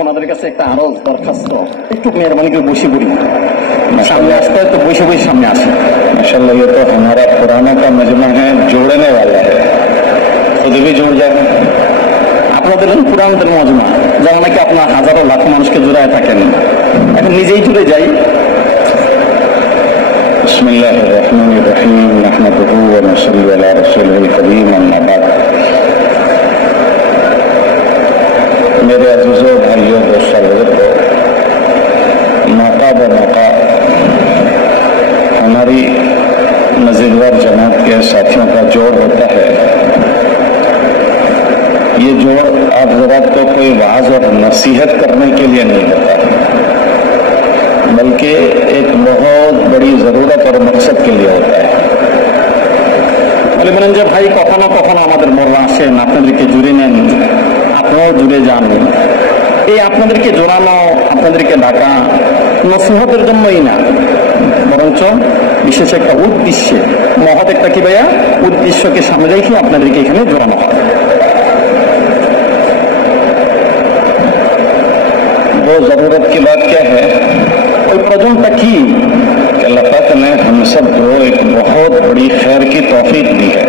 ওনাদের কাছে একটা আরো দরখাস্ত, একটু মেহরবানি করে বসে পড়ি, सामने আসতে तो বসে বসে সামনে আসে। माशाल्लाह ये तो हमारा पुराना का मजमा है, जोड़ने वाला है, खुद भी जुड़ जाए। আপনাদের পুরানদের মজমা যারা নাকি আপনার হাজারো লাখো মানুষকে জোড়ায় থাকেন, এখন নিজেই জুড়ে যাই। बिस्मिल्लाहिर रहमानिर रहीम, नहमदुहु व नसल्ली अला रसूलिल करीम, अम्मा बाद। मेरे अज़ीज़ों, भाइयों, दोस्तों, मौका ब मौका हमारी मज़ीदवार जमात के साथियों का जोड़ होता है। ये जोड़ आप ज़रा को कोई वाज और नसीहत करने के लिए नहीं होता, बल्कि एक बहुत बड़ी ज़रूरत और मकसद के लिए होता है। বলে বলেন যে ভাই কখনো কখনো আমাদের বড়রা আসেন, আপনাদেরকে জুড়ে নেন, আপনারাও জুড়ে যান। এই আপনাদেরকে জোড়ানো, আপনাদেরকে ডাকা নসিহতের জন্যই না, বরঞ্চ বিশেষ একটা উদ্দেশ্যে, মহৎ একটা কি ভাইয়া উদ্দেশ্যকে সামনে রেখে আপনাদেরকে এখানে জোড়ানো হয়। वो ज़रूरत की बात क्या है? ওই প্রয়োজনটা কি? अल्लाह पाक ने हम सब को एक बहुत बड़ी खैर की तौफीक दी है।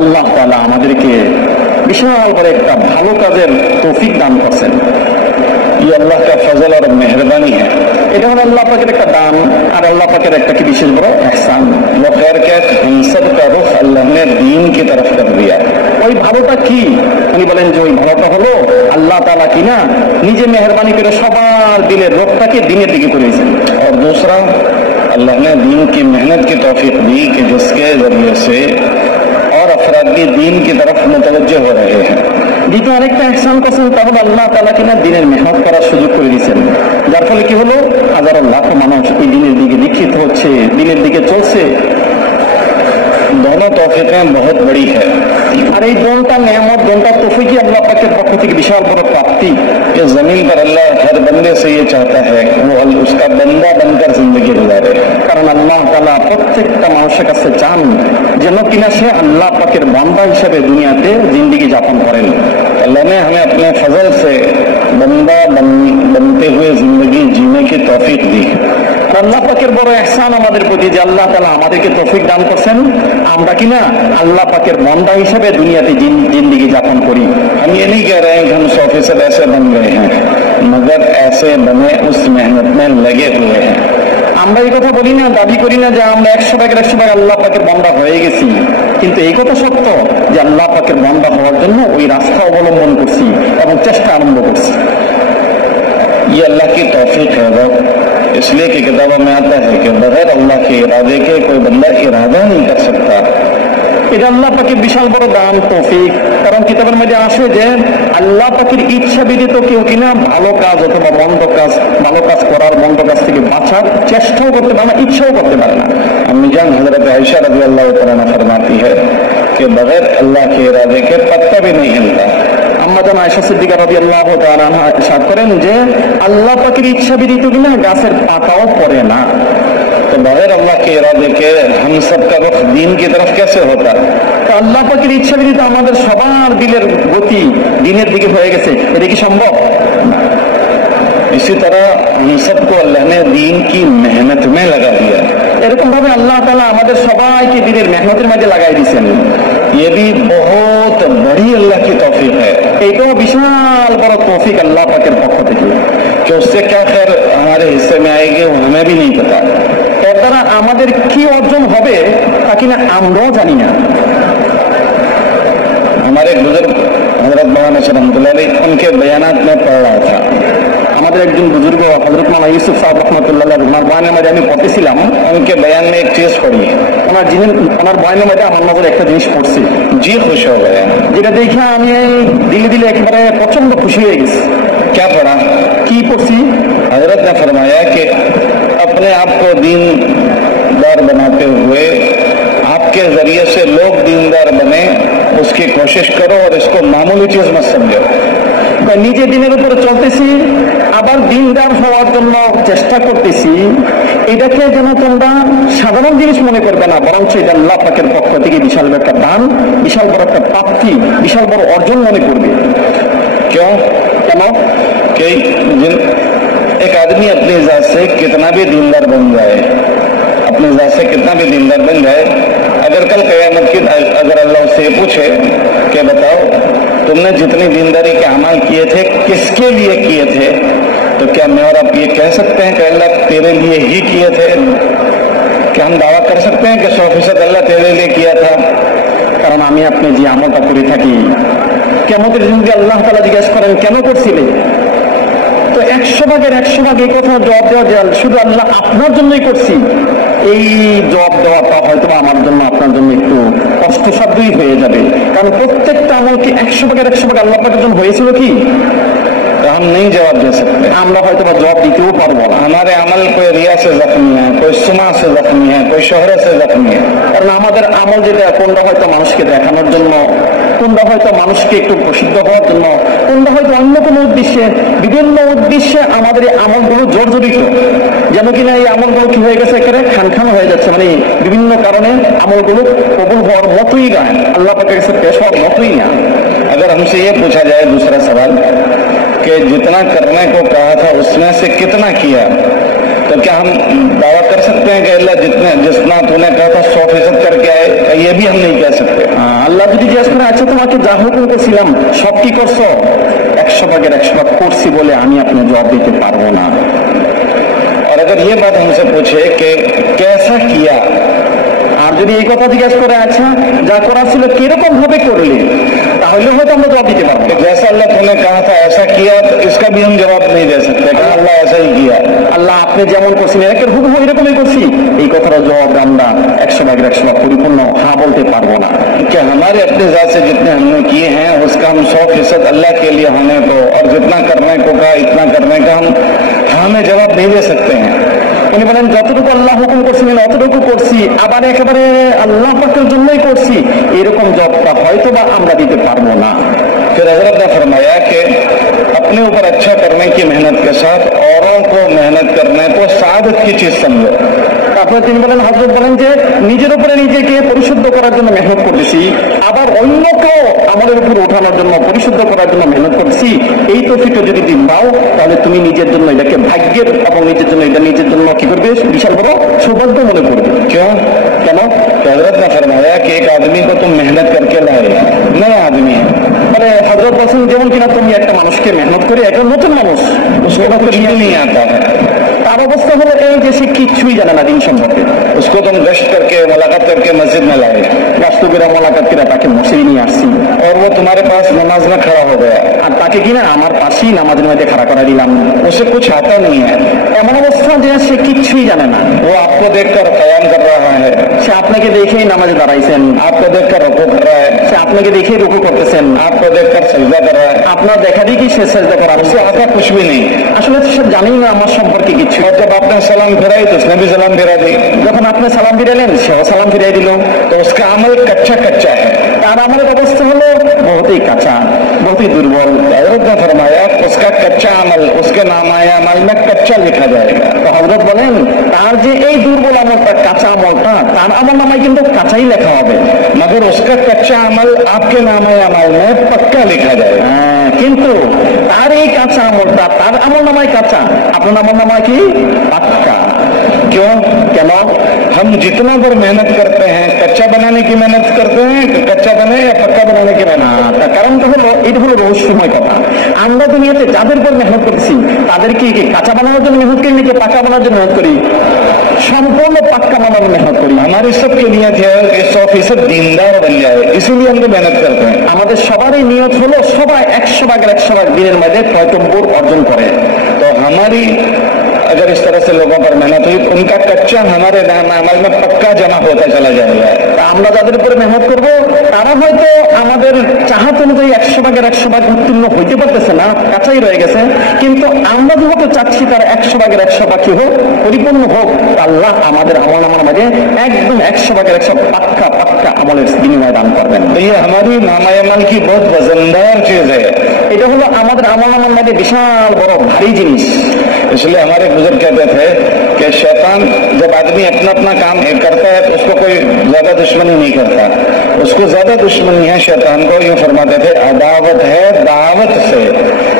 আল্লাহ তাআলা আমাদেরকে বিশাল বড় একটা ভালো কাজের তৌফিক দান করছেন। ये अल्लाह का फजल और मेहरबानी है। এটা হলো আল্লাহ পাকের একটা দান, আর আল্লাহ পাকের একটা কি বিশেষ বড় ইহসান। वो खैर क्या, हम सब का रुख अल्लाह ने दीन की तरफ कर दिया। ওই ভালোটা কি? উনি বলেন যে ওই ভালোটা হলো আল্লাহ তাআলা কি না নিজে মেহরবানি করে সবার দিলের রোগটাকে দিনের দিকে করেছেন। और दूसरा, अल्लाह ने दीन की मेहनत की तौफीक दी कि जिसके जरिए से और अफराद भी दीन की तरफ मुतवज्जे हो रहे हैं। দ্বিতীয় আরেকটা ইহসান করছেন, তাহলে আল্লাহ তাআলা কিনা দিনের মেহনত করার সুযোগ করে দিয়েছেন, যার ফলে কি হলো হাজারো লাখো মানুষ এই দিনের দিকে দীক্ষিত হচ্ছে, দিনের দিকে চলছে। दोनों तौफीकें बहुत बड़ी है। আর এই দোনটা নেয়ামত, দোনটা তৌফিকই আল্লাহ পাকের পক্ষ থেকে বিশাল বড় প্রাপ্তি। कि जमीन पर अल्लाह हर बंदे से ये चाहता है कि वो उसका बंदा बनकर जिंदगी गुजारे। কারণ আল্লাহ তাআলা প্রত্যেকটা মানুষের কাছে চান যেন কিনা সে আল্লাহ পাকের বান্দা হিসেবে দুনিয়াতে জিন্দেগি যাপন করেন। अल्लाह ने हमें अपने फजल से बंदा बनते हुए जिंदगी जीने की तौफीक दी। আল্লাহ পাকের बड़ ইহসান আমাদের প্রতি যে আল্লাহ তাআলা আমাদেরকে তৌফিক দান করছেন আমরা কিনা আল্লাহ পাকের বান্দা হিসেবে দুনিয়াতে জিন্দেগি যাপন করি। हम ये नहीं कह रहे हैं कि हम 100% ऐसे बन गए हैं, मगर ऐसे बने उस मेहनत में लगे हुए हैं। আমরা এই কথা বলি না, দাবি করি না যে আমরা 100% আল্লাহ পাকের বান্দা হয়ে গেছি, কিন্তু এই কথা সত্য যে আল্লাহ পাকের বান্দা হওয়ার জন্য ওই রাস্তা অবলম্বন করছি এবং চেষ্টা আরম্ভ করছি। ये अल्लाह की तौफीक है। वो इसलिए कि किताबों में आता है कि बगैर अल्लाह के इरादे के कोई बंदा इरादा नहीं कर सकता। এটা আল্লাহ পাকের বিশাল বড় দান, তৌফিক। কারণ কিতাবের মধ্যে আসে যে আল্লাহ পাকের ইচ্ছা ব্যতীত কেউ কিনা ভালো কাজ অথবা মন্দ কাজ, ভালো কাজ করার মন্দ কাজ থেকে বাঁচার চেষ্টাও করতে পারে না, ইচ্ছাও করতে পারে না। अम्मी जान हजरत आयशा रज़ी अल्लाह तआला फरमाती है कि बगैर अल्लाह के इरादे के पत्ता भी नहीं हिलता। আম্মা জান আয়েশা সিদ্দিকা রাদিয়াল্লাহু তাআলা আনহা ইরশাদ করেন যে আল্লাহ পাকের ইচ্ছা ব্যতীত কিনা গাছের পাতাও পড়ে না। तो बगैर अल्लाह के इरादे के हम सब का रुख दीन की तरफ कैसे होता? তো আল্লাহ পাকের ইচ্ছা ব্যতীত আমাদের সবার দিলের গতি দিনের দিকে হয়ে গেছে, এটা কি সম্ভব? इसी तरह हम सबको अल्लाह ने दीन की मेहनत में लगा दिया। এরকম ভাবে আল্লাহ তাআলা আমাদের সবাইকে দিনের মেহনতের মধ্যে লাগাই দিয়েছেন। ये भी बहुत बड़ी अल्लाह की तौफीक है। এইটাও বিশাল বড় তৌফিক আল্লাহ পাকের পক্ষ থেকে। कि उससे क्या खैर हमारे हिस्से में आएगी वो हमें भी नहीं पता। এর দ্বারা আমাদের কি অর্জন হবে তা কিনা আমরাও জানি না। हमारे बुजुर्ग हजरत मौलाना रहमतुल्लाह अलैह उनके बयानात में पढ़ रहा था। আমাদের একজন বুজুর্গ হযরত মাওলানা ইউসুফ সাহেব রাহমাতুল্লাহ আলাইহি ওনার বয়ানের মধ্যে আমি পড়তেছিলাম, उनके बयान में एक चीज पढ़ी, ওনার বয়ানের মধ্যে আমার নজরে একটা জিনিস পড়ছে, जी खुश हो गया, যেটা দেখে আমি দিলে দিলে একেবারে প্রচন্ড খুশি হয়ে গেছি। क्या पढ़ा? কি পড়ছি? हजरत ने फरमाया कि अपने आप को दीनदार बनाते हुए आपके जरिए से लोग दीनदार बने उसकी कोशिश करो और इसको मामूली चीज मत समझो। নিজে দিনের উপরে চলতেছি, আবার দিনদার হওয়ার জন্য চেষ্টা করতেছি, এটাকে যেন তোমরা সাধারণ জিনিস মনে করবে না, বরং এটা আল্লাহ পাকের পক্ষ থেকে বিশাল একটা দান, বিশাল বড় একটা প্রাপ্তি, বিশাল বড় অর্জন মনে করবে। क्यों? কেন? कि एक आदमी अपनी जात से कितना भी दीनदार बन जाए, अपनी जात से कितना भी दीनदार बन जाए, अगर कल क़यामत की अगर अल्लाह से पूछे कि बताओ तुमने जितनी दीनदारी के अमल किए थे किसके लिए किए थे, तो क्या मैं और आप ये कह सकते हैं कि अल्लाह तेरे लिए ही किए थे? क्या हम दावा कर सकते हैं कि 100% अल्लाह तेरे लिए किया था? কারণ আমি আপনি যে আমলটা করে থাকি কিয়ামতের দিন যদি আল্লাহ তাআলা জিজ্ঞেস করেন কেন করছিলে, তো 100% এই কথা জবাব দেওয়া যায় শুধু আল্লাহ আপনার জন্যই করছি, এই জবাব দেওয়াটা হয়তো আমার জন্য আপনার জন্য একটু কষ্টসাধ্যই হয়ে যাবে। কারণ প্রত্যেকটা আমল কি 100% আল্লাহ পাকের জন্য হয়েছিল কি? तो हम नहीं जवाब दे सकते। আমরা হয়তো বা জবাব দিতেও পারবো না। हमारे अमल कोई रिया से जख्मी है, कोई सुना से जख्मी है, कोई शोहरत से जख्मी है। কারণ আমাদের আমল যেটা কোনটা হয়তো মানুষকে দেখানোর জন্য, কোনটা হয়তো মানুষকে একটু প্রসিদ্ধ হওয়ার জন্য, কোনটা হয়তো অন্য কোনো উদ্দেশ্যে, বিভিন্ন উদ্দেশ্যে আমাদের এই আমলগুলো জর্জরিত, যেন কিনা এই আমলগুলো কি হয়ে গেছে একেবারে খান হয়ে যাচ্ছে, মানে বিভিন্ন কারণে আমলগুলো কবুল হওয়ার মতোই নয়, আল্লাহ পাকের কাছে পেশ হওয়ার মতোই না। अगर हमसे ये पूछा जाए दूसरा सवाल कि जितना करने को कहा था उसमें से कितना किया, तो क्या हम दावा कर सकते हैं कि अल्लाह जितना तूने कहा था 100% करके आए? ये भी हम नहीं कह सकते। আল্লাহ যদি জিজ্ঞেস করে আচ্ছা তোমাকে যা হুকুম করেছিলাম সব কি করছো, 100% করছি বলে আমি আপনার জবাব দিতে পারবো না। और अगर ये बात हमसे पूछे कि कैसा किया, আর যদি এই কথা জিজ্ঞেস করে আচ্ছা যা করা ছিল কিরকম ভাবে করলে, তাহলে হয়তো আমরা জবাব দিতে পারবো। कि जैसा अल्लाह तूने कहा था ऐसा किया, तो इसका भी हम जवाब नहीं दे सकते कि अल्लाह ऐसा ही किया। আল্লাহ আপনি যেমন করছেন একের হুকুম এরকমই করছি, এই কথাটা জবাব আমরা 100% পরিপূর্ণ হ্যাঁ বলতে পারবো না। कि हमारे अपने जात से जितने हमने किए हैं उसका हम 100% अल्लाह के लिए होने को, और जितना करने को कहा इतना करने का हम हाँ में जवाब नहीं दे सकते हैं। উনি বলেন যতটুকু আল্লাহ হুকুম করছিলেন অতটুকু করছি, আবার একেবারে আল্লাহ পাকের জন্যই করছি, এরকম জবাবটা হয়তো বা আমরা দিতে পারবো না। फिर हजरत ने फरमाया कि अपने ऊपर अच्छा करने की मेहनत के साथ औरों को मेहनत करने को सादत की चीज समझो। তারপরে তিনি বলেন, হযরত বলেন যে নিজের উপরে নিজেকে পরিশুদ্ধ করার জন্য মেহনত করতেছি, আবার অন্যকেও আমাদের উপর ওঠানোর জন্য পরিশুদ্ধ করার জন্য মেহনত করছি, এই তৌফিকটা যদি দিন দাও তাহলে তুমি নিজের জন্য এটাকে ভাগ্যের এবং নিজের জন্য এটা নিজের জন্য কি করবে, বিশাল বড় সৌভাগ্য মনে করবে। क्यों? কেন? हजरत ने फरमाया कि एक आदमी को तुम मेहनत करके लाए, नया आदमी है, মানে হযরত বলেন যেমন কিনা তুমি একটা মানুষকে মেহনত করে, একটা নতুন মানুষ, उसको कुछ भी नहीं आता है, তার অবস্থা হলো এই যে সে কিচ্ছুই জানে না দিন সম্পর্কে, उसको तुम गश्त करके मुलाकात करके मस्जिद में लाए বাস্তবের মোলাকাত করে তাকে মসজিদে নিয়ে আসছি, और वो तुम्हारे पास नमाज में खड़ा हो गया, আর তাকে কিনা আমার পাশেই নামাজের মধ্যে খাড়া করা দিলাম, उसे कुछ आता नहीं है, এমন অবস্থা যে সে কিচ্ছুই জানে না, वो आपको देखकर कयाम कर रहा है, সে আপনাকে দেখেই নামাজে দাঁড়াইছেন, आपको देखकर रुकू कर रहा है, সে আপনাকে দেখেই রুকু করতেছেন, आपको देखकर सजदा कर रहा है, আপনার দেখা দেখি সে সেজদা করার, उसको आता कुछ भी नहीं। আসলে সে জানেই না আমার সম্পর্কে কিছু। और जब आपने सलाम फिराई तो उसने भी सलाम फिरा दी, যখন আপনি সালাম ফিরালেন সেও সালাম ফিরাই দিল, तो उसका अमल कच्चा कच्चा है। তার আমলের অবস্থা হলো বহুতই কাঁচা, বহুতই দুর্বল। हजरत ने फरमाया उसका कच्चा अमल उसके नामाए अमल में कच्चा लिखा जाएगा। তো হযরত বলেন তার যে এই দুর্বল আমলটা, কাঁচা আমলটা তার আমল নামায় কিন্তু কাঁচাই লেখা হবে, मगर उसका कच्चा अमल आपके नामाए अमल में पक्का लिखा जाएगा। কিন্তু তার এই কাঁচা আমলটা তার আমল নামায় কাঁচা, আপনার আমল নামায় কি পাক্কা। क्यों? কেন? हम जितना बार मेहनत करते हैं कच्चा बनाने की मेहनत करते हैं, कच्चा बने या पक्का बनाने की मेहनत। তার কারণটা হলো এটা হলো রহস্যময় কথা। আমরা দুনিয়াতে যাদের উপর মেহনত করছি তাদের কি কাঁচা বানানোর জন্য মেহনত করি নাকি পাক্কা বানানোর জন্য মেহনত করি? সম্পূর্ণ পাক্কা বানানোর মেহনত করি। हमारी सबकी नियत है कि 100% दीनदार बन जाए, इसीलिए हम तो मेहनत करते हैं। আমাদের সবারই নিয়ত হলো সবাই 100% দিনের মধ্যে তয়তব্বর অর্জন করে। तो हमारी अगर इस तरह से लोगों पर मेहनत हुई तो उनका कच्चा हमारे नाम अमल में पक्का जमा होता चला जाएगा। তা আমরা যাদের উপরে মেহনত করব তারা হয়তো আমাদের চাহাত অনুযায়ী 100% উত্তীর্ণ হইতে পারতেছে না, কাঁচাই রয়ে গেছে, কিন্তু আমরা যেহেতু চাচ্ছি তার 100% কি হোক, পরিপূর্ণ হোক, আল্লাহ আমাদের আমল নামার মাঝে একদম 100% পাক্কা আমলের বিনিময় দান করবেন। तो ये हमारी नामाए अमल की बहुत वजनदार चीज है। এটা हलो আমাদের আমল নামার মাঝে বিশাল বড় ভারী জিনিস। इसलिए हमारे बुजुर्ग कहते थे कि शैतान जब आदमी अपना अपना काम करता है तो उसको कोई ज्यादा दुश्मनी नहीं करता, उसको ज्यादा दुश्मनी है शैतान को, यूं फरमाते थे अदावत है दावत से।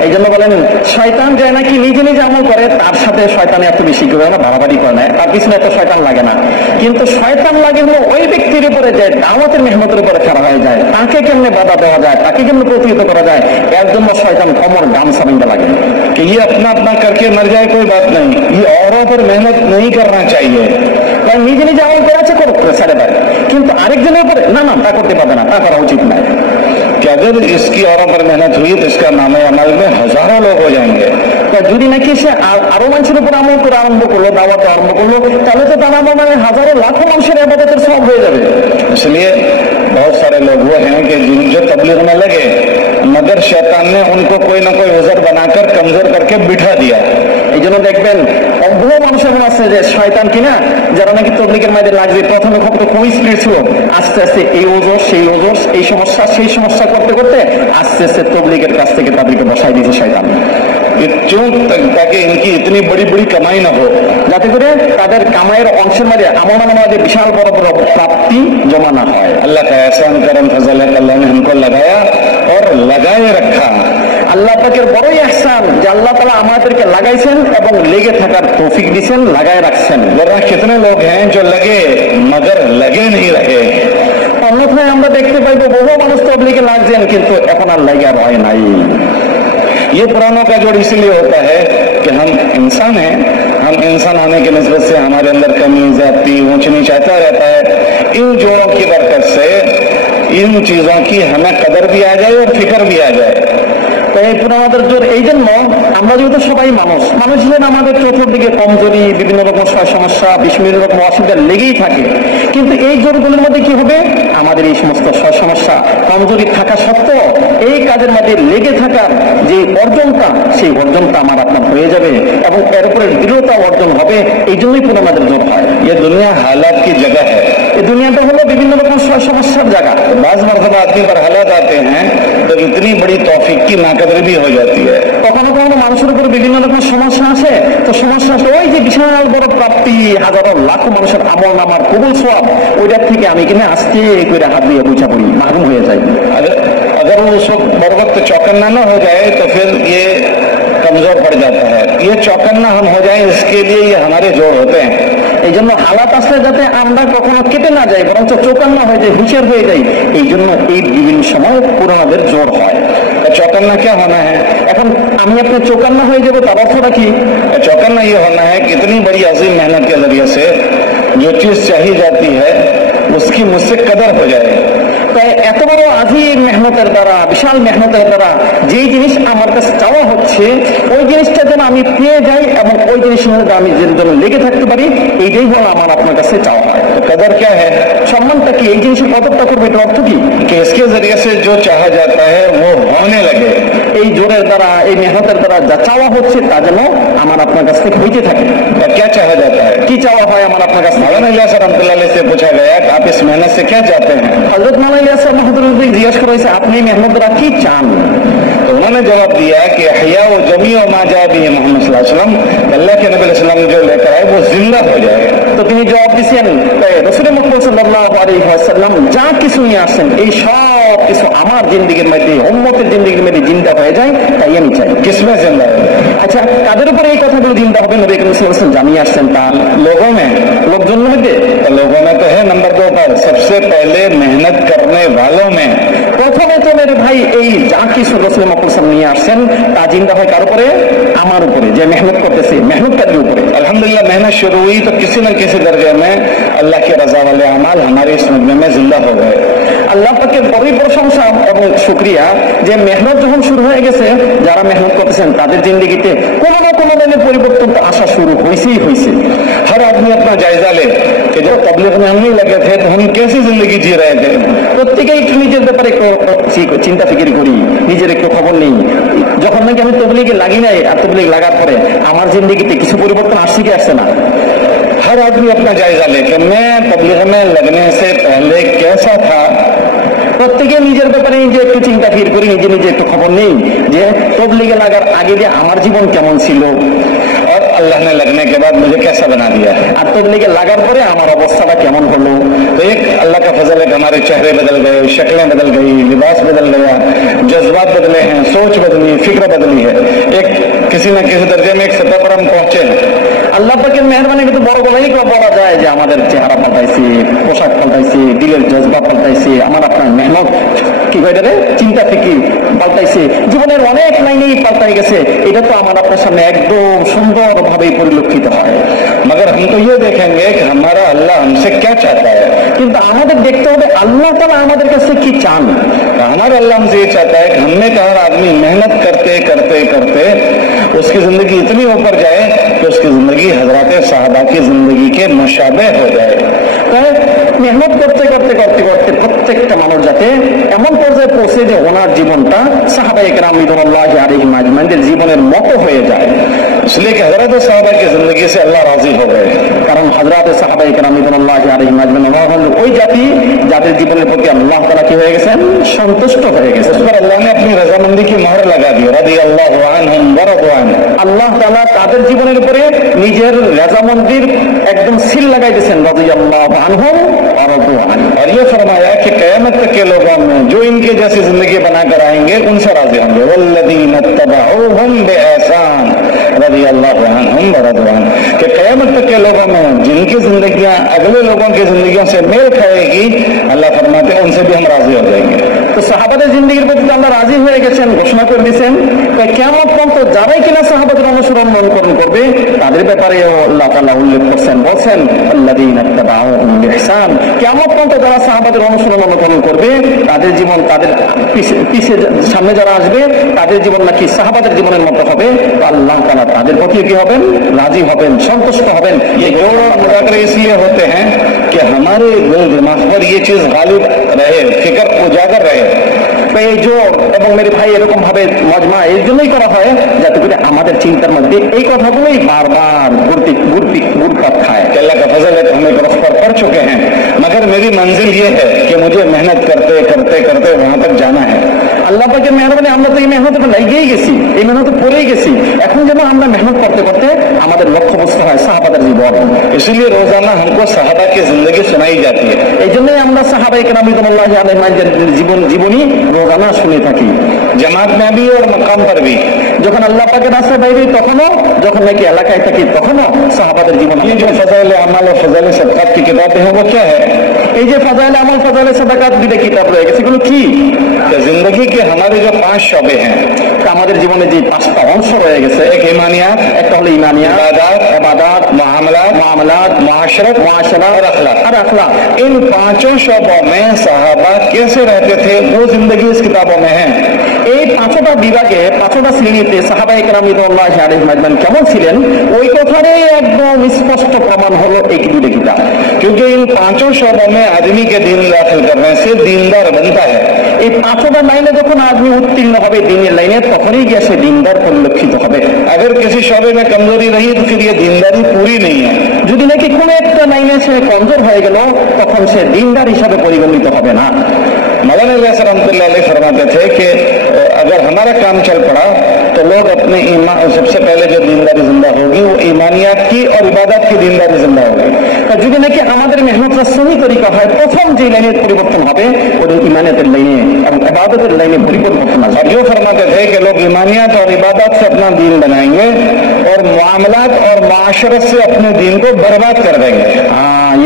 এই জন্য বলেন শয়তান যায় নাকি নিজে নিজে আমল করে, তার সাথে শয়তান এত বেশি করে না, বাড়াবাড়ি করে না, তার পিছনে এত শয়তান লাগে না। কিন্তু শয়তান লাগে হলো ওই ব্যক্তির উপরে যে দাওয়াতের মেহনতের উপরে খারাপ হয়ে যায়, তাকে কেমনে বাধা দেওয়া যায়, তাকে কেমনে প্রতিহত করা যায়, এর জন্য শয়তান কমর গামছা বাঁধা লাগে। कि ये अपना अपना करके मर जाए कोई बात नहीं, ये औरों पर मेहनत नहीं करना चाहिए। তাই নিজে নিজে আমল করে আছে করুক ছেড়ে দেয়, কিন্তু আরেকজনের উপরে না না তা করতে পারবে না, তা করা উচিত নয়। कि अगर इसकी औरों पर मेहनत हुई तो इसका नाम अमल में हजारों लोग हो जाएंगे। যদি নাকি সে আরো মানুষের উপর আমল করে আরম্ভ করলো, দাওয়াত আরম্ভ করলো, তাহলে তো তার আমল মানে হাজারো লাখো মানুষের ইবাদতের সওয়াব হয়ে যাবে। इसलिए बहुत सारे लोग वो हैं कि जिन जो तबलीग में लगे मगर शैतान ने उनको कोई ना कोई वजर बनाकर कमजोर करके बिठा दिया। এই জন্য দেখবেন বহু মানুষ এমন আছে যে শয়তান কিনা যারা নাকি তবলিগের মধ্যে লাগবে, প্রথমে খুবই স্পিড ছিল, আস্তে আস্তে এই ওজোর সেই ওজোর, এই সমস্যা সেই সমস্যা করতে করতে আস্তে আস্তে তবলিগের কাছ থেকে তাদেরকে বসাই দিয়েছে শয়তান। क्यों? ताकि इनकी इतनी बड़ी बड़ी कमाई ना हो, যাতে করে তাদের কামাইয়ের অংশের মধ্যে আমলের মধ্যে বিশাল বড় বড় প্রাপ্তি জমা না হয়। अल्लाह का एहसान करम फजल है, अल्लाह ने हमको लगाया और लगाए रखा। আল্লাহ পাকের বড়ই ইহসান যে আল্লাহ তাআলা আমাদেরকে লাগাইছেন এবং লেগে থাকার তৌফিক দিয়েছেন, লাগায় রাখছেন। वरना कितने लोग हैं जो लगे मगर लगे नहीं रहे। অন্যথায় আমরা দেখতে পাইবো বহু মানুষ তবলিগে লাগছেন কিন্তু এখন আর লাগা রয় নাই। ये पुरानों का जोड़ इसलिए होता है कि हम इंसान हैं, हम इंसान होने की निस्बत से हमारे अंदर कमी जाती ऊंच नीच आता रहता है। इन जोड़ों की बरकत से इन चीजों की हमें कदर भी आ जाए और फिक्र भी आ जाए। তো এই পুরানোদের জোর এই জন্য আমরা যেহেতু সবাই মানুষ, মানুষ হিসেবে আমাদের চতুর্দিকে কমজোরি, বিভিন্ন রকম সমস্যা, বিভিন্ন রকম অসুবিধা লেগেই থাকে। কিন্তু এই জোরগুলোর মধ্যে কি হবে, আমাদের এই সমস্ত সমস্যা কমজোরি থাকা সত্ত্বেও এই কাজের মধ্যে লেগে থাকার যে অর্জনটা, সেই অর্জনটা আমার আপনার হয়ে যাবে এবং এর উপরে দৃঢ়তা অর্জন হবে। এই জন্যই পুরানোদের জোর হয়। ये दुनिया हालात की जगह है। এই দুনিয়াটা হলো বিভিন্ন রকম সমস্যার জায়গা। बाज मरतबा आदमी पर हालात आते हैं तो इतनी बड़ी तौफीक की नाकदरी भी हो जाती है। কখনো কখনো মানুষের উপর বিভিন্ন রকম সমস্যা আসে, তো সমস্যা আসলে ওই যে বিশাল বড় প্রাপ্তি, হাজারো লাখো মানুষের আমল নামার কবুল সওয়াব, ওইটার থেকে আমি কিনে আস্তে করে হাত দিয়ে বুঝা পড়ি, মাহরুম হয়ে যাই। अगर वो उस वक्त चौकन्ना न हो जाए तो फिर ये कमजोर पड़ जाता है। ये चौकन्ना हम हो जाए इसके लिए ये हमारे जोड़ होते हैं। এই জন্য হালাত আসলে যাতে আমরা কখনো কেটে না যাই, বরঞ্চ চৌকান্না হয়ে যায়, হুঁশিয়ার হয়ে যাই, এই জন্য এই বিভিন্ন সময় পুরানাদের জোর হয়। चौकन्ना क्या होना है? এখন আমি আপনার চৌকান্না হয়ে যাবো, তার অর্থটা কি? चौकन्ना ये होना है कि इतनी बड़ी अजीम मेहनत के जरिए से जो चीज चाहिए जाती है उसकी मुझसे कदर हो जाए। তাই এত বড় আজিম মেহনতের দ্বারা, বিশাল মেহনতের দ্বারা যেই জিনিস আমার কাছে চাওয়া হচ্ছে, ওই জিনিসটা যেন আমি পেয়ে যাই এবং ওই জিনিসের মধ্যে আমি যে জন্য লেগে থাকতে পারি, এইটাই হলো আমার আপনার কাছে চাওয়া। कदर क्या है? সম্মানটা কি? এই জিনিসের কদরটা করবে, এটা অর্থ কি? कि इसके जरिए से जो चाहा जाता है वो होने लगे। এই জোরের দ্বারা, এই মেহনতের দ্বারা যা চাওয়া হচ্ছে তা যেন আমার আপনার কাছ থেকে হইতে থাকে। और क्या चाहा जाता है? কি চাওয়া হয় আমার আপনার কাছ থেকে? मौलाना इलियास रहमतुल्लाह अलैह से पूछा गया कि आप इस मेहनत से क्या चाहते हैं? হযরত মাওলানা ইলিয়াস মাহমুদুল্লাহ জিজ্ঞেস করা হয়েছে, আপনি মেহনত দ্বারা কি চান? तो उन्होंने जवाब दिया कि हया व जमी व मा जा भी मोहम्मद सल्लल्लाहु अलैहि वसल्लम, अल्लाह के नबी सल्लल्लाहु अलैहि वसल्लम जो लेकर आए वो जिंदा हो जाए। তো তিনি জবাব দিয়েছেন, রাসূল মুহাম্মদ সাল্লাল্লাহু আলাইহি ওয়াসাল্লাম যা কিছু নিয়ে আসেন এই সব কিছু আমার জিন্দেগির মধ্যে, উম্মতের জিন্দেগির মধ্যে জিন্দা হয়ে যায়, তাই আমি চাই। किसमें जिंदा हो? আচ্ছা, কাদের উপরে এই কথাগুলো জিন্দা হবে? নবী করিম সাল্লাল্লাহু আলাইহি ওয়াসাল্লাম জানিয়ে আসছেন তা लोगों में। লোকজনের মধ্যে? तो लोगों में तो है नंबर 2 पर, सबसे पहले मेहनत करने वालों में। প্রথমে তো মেরে ভাই এই যা কিছু রাসূল মুহাম্মদ সাল্লাল্লাহু আলাইহি ওয়াসাল্লাম নিয়ে আসছেন তা জিন্দা হয় কার উপরে? আমার উপরে, যে মেহনত করতেছে, মেহনতকারীর উপরে। अल्हम्दुलिल्लाह मेहनत शुरू हुई तो किसी न किसी दर्जे में अल्लाह के रजा वाले अमाल हमारी इस मजमे में जिंदा हो गए। আল্লাহ পাকের বড়ই প্রশংসা এবং শুকরিয়া যে মেহনত যখন শুরু হয়ে গেছে, যারা মেহনত করতেছেন তাদের জিন্দেগিতে কোনো না কোনো ধরনের পরিবর্তন তো আসা শুরু হয়েছেই হয়েছে। हर आदमी अपना जायजा ले कि जब तबलीग में हम नहीं लगे थे तो हम कैसी जिंदगी जी रहे थे। প্রত্যেকেই একটু নিজের ব্যাপারে একটু চিন্তা ফিকির করি, নিজের একটু খবর নেই। যখন নাকি আমি তবলিগে লাগি নাই, আর তবলিগ লাগার পরে আমার জিন্দেগিতে কিছু পরিবর্তন আসছে কি আসছে না? हर आदमी अपना जायजा ले कि मैं तबलीग में लगने से पहले कैसा था। প্রত্যেকে নিজের ব্যাপারে নিজে একটু চিন্তা ফির করি, নিজে নিজে একটু খবর নেই যে তবলিগে লাগার আগে যে আমার জীবন কেমন ছিল। और अल्लाह ने लगने के बाद मुझे कैसा बना दिया है। আর তবলিগে লাগার পরে আমার অবস্থাটা কেমন হলো। तो एक अल्लाह का फजल है कि हमारे चेहरे बदल गए, शक्लें बदल गई, लिबास बदल गया, जज्बात बदले हैं, सोच बदली, फिक्र बदली है। एक किसी न किसी दर्जे में एक सतह पर हम पहुंचे हैं। আল্লাহ পাকের মেহেরবানি কিন্তু বড় গলায় বলা যায় যে আমাদের চেহারা পাল্টাইছে, পোশাক পাল্টাইছে, দিলের জজবা পাল্টাইছে, আমার আপনার মেহনত কি কয় রে চিন্তা ফিকির পাল্টাইছে, জীবনের অনেক লাইনেই পাল্টাই গেছে। এটা তো আমার আপনার সামনে একদম সুন্দরভাবে পরিলক্ষিত হয়। मगर हम तो ये देखेंगे कि हमारा अल्लाह हमसे क्या चाहता है। কিন্তু আমাদের देखते হবে আল্লাহ তাআলা আমাদের কাছে কি চান। हमारा अल्लाह हमसे ये चाहता है कि हमने कहा आदमी मेहनत करते करते करते उसकी जिंदगी इतनी ऊपर जाए कि उसकी जिंदगी हजरत साहबा की जिंदगी के मुशाबे हो जाए। তাই মেহনত করতে করতে করতে করতে প্রত্যেকটা মানুষ যাতে এমন পর্যায়ে পৌঁছে যে ওনার জীবনটা সাহাবায়ে কেরাম রিদওয়ানুল্লাহি আলাইহিম আজমাইনদের জীবনের মতো হয়ে যায়। इसलिए कि हजरत साहबा की जिंदगी से अल्लाह राजी हो गए। কারণ হযরত সাহাবায়ে কেরাম রিদওয়ানুল্লাহি আলাইহিম আজমাইন ওই জাতি যাদের জীবনের প্রতি আল্লাহ তাআলা কি হয়ে গেছেন, সন্তুষ্ট হয়ে গেছেন। उस पर अल्लाह ने अपनी रजामंदी की मोहर लगा दी, रदियल्लाहु अन्हुम व रदू अन्हु। আল্লাহ তাআলা তাদের জীবনের উপরে নিজের रजामंदीर एकदम सील लगाई दिएছেন, रदियल्लाहु अन्हुम व रदू अन्हु। और ये फरमाया कि क़यामत तक के लोगों में जो इनके जैसी जिंदगी बनाकर आएंगे उनसे राजी होंगे। वल्लज़ीना इत्तबऊहुम बिइहसान रदियल्लाहु अन्हुम व रदू अन्हु। कि क़यामत तक के लोगों में जिनकी जिंदगियां अगले लोगों की जिंदगियों से मेल खाएगी, अल्लाह फरमाते हैं उनसे भी हम राजी हो जाएंगे। তো সাহাবাদের জিন্দেগির প্রতি আল্লাহ রাজি হয়ে গেছেন, ঘোষণা করে দিয়েছেন কিয়ামত পর্যন্ত যারাই কিনা সাহাবাদের অনুসরণ অনুকরণ করবে তাদের ব্যাপারেও আল্লাহ তাআলা উল্লেখ করছেন, বলছেন আল্লাযীনা ইত্তাবাউহুম বিইহসান। কিয়ামত পর্যন্ত যারা সাহাবাদের অনুসরণ অনুকরণ করবে তাদের জীবন, তাদের পিছে সামনে যারা আসবে তাদের জীবন নাকি সাহাবাদের জীবনের মতো হবে। আল্লাহ তাআলা তাদের প্রতি কি হবেন, রাজি হবেন, সন্তুষ্ট হবেন। ये जोड़ मुजाकरे इसलिए होते हैं कि हमारे दिल दिमाग पर ये चीज गालिब रहे, फिक्र उजागर रहे। এই জোর এবং মেরে ভাই এরকম ভাবে মজমা এর জন্যই করা হয় যাতে করে আমাদের চিন্তার মধ্যে এই কথাগুলোই বারবার ঘুরপাক খায়। अल्लाह का फजल है, हम एक रफ पर पढ़ चुके हैं, मगर मेरी मंजिल ये है कि मुझे मेहनत करते करते करते वहां तक जाना है। আল্লাহ পাকের মেহরবানি আমরা তো এই মেহনতে লেগেই গেছি, এই মেহনতে পড়েই গেছি। এখন যেন আমরা মেহনত করতে করতে আমাদের লক্ষ্য বস্তু হয় সাহাবাদের জীবন। इसलिए रोजाना हमको साहबा की जिंदगी सुनाई जाती है। এই জন্যই আমরা সাহাবায়ে কেরাম রিদওয়ানুল্লাহি আলাইহিম জীবনী রোজানা শুনে থাকি, जमात में भी और मकाम पर भी। যখন আল্লাহ পাকের রাস্তায় বাইরে তখনও, যখন নাকি এলাকায় থাকি তখনও সাহাবাদের জীবন। ये जो फजाइल अमाल और फजाइल सदकात की किताबें हैं वो क्या है? এই যে ফাজাইল আমল ফাজাইল সাদাকাত দুটো কিতাব রয়ে গেছে, এগুলো কি? जिंदगी के हमारे जो 5 शोबे हैं, আমাদের জীবনে যে 5টা অংশ রয়ে গেছে, एक ईमानियात, একটা হলো ইমানিয়াত, ইবাদত, मुआमलात, मुआशरत और अखलाक। इन 5 शोबों में साहबा कैसे रहते थे वो जिंदगी इस किताबों में है। এই 5টা বিভাগে 5টা শ্রেণীতে সাহাবায়ে কেরাম রিদওয়ানুল্লাহি আলাইহিম আজমাইন কেমন ছিলেন ওই কথারই একদম স্পষ্ট প্রমাণ হলো এই দুটো কিতাব। क्योंकि इन 5 शोबों में आदमी के दीन दाखिल करने से दीनदार बनता है। এই 5টা লাইনে যখন আদমি উত্তীর্ণ হবে দিনের লাইনে তখনই গিয়ে সে দিনদার পরিলক্ষিত হবে। अगर किसी शोबे में कमजोरी रही तो फिर ये दीनदारी पूरी नहीं है। যদি নাকি কোনো একটা লাইনে সে कमजोर হয়ে गেল তখন সে দিনদার হিসাবে পরিগণিত হবে না। मौलाना इलियास रहमतुल्लाह अलैह फरमाते थे कि अगर हमारा काम चल पड़ा तो लोग अपने ईमान, सबसे पहले जो दीनदारी जिंदा होगी वो ईमानियात की और इबादत की दीनदारी जिंदा होगी। যদি নাকি আমাদের মেহনতটা সহি তরিকা হয় প্রথম যে লাইনের পরিবর্তন হবে ওটা ইমানিয়াতের লাইনে এবং ইবাদতের লাইনে পরিবর্তন আসবে। और जो फरमाते थे कि लोग ईमानियात और इबादत से अपना दीन बनाएंगे और मुआमलात और मुआशरत से अपने दीन को बर्बाद कर देंगे।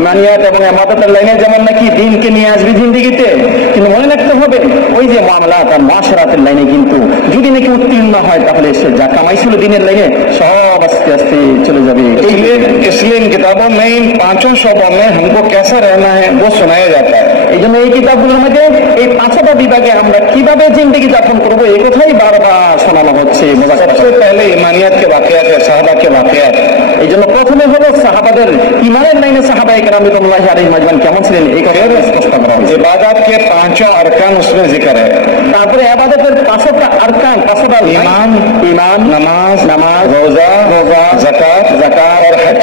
ইমানিয়াত এবং ইবাদতের লাইনে যেমন নাকি দিনকে নিয়ে আসবে জিন্দেগিতে, কিন্তু মনে রাখতে হবে ওই যে মুআমলাত আর মুআশরাতের লাইনে কিন্তু যদি নাকি উত্তীর্ণ হয় তাহলে সে যা কামাইছিল দিনের লাইনে সব আস্তে আস্তে চলে যাবে। इसलिए इन किताबों में इन 5 शोबों में हमको कैसा रहना है वो सुनाया जाता है। এই জন্য এই কিতাবগুলোর মধ্যে এই 5টা বিভাগে আমরা কিভাবে জিন্দেগি যাপন করবো এই কথাই বারবার শোনানো হচ্ছে। सबसे पहले ईमानियात के वाकयात है, साहबा के वाकयात। এই জন্য প্রথমে হলো সাহাবাদের ইমানের লাইনে সাহাবায়ে কেরাম রিদওয়ানুল্লাহি আলাইহিম আজমাইন কেমন ছিলেন এই কথা স্পষ্ট করা হয়েছে। इबादत के 5 अरकान उसमें जिक्र है। তারপরে ইবাদতের 5টা আরকান, 5টা ईमान, नमाज, नामाज, रोजा, ज़कात और हज।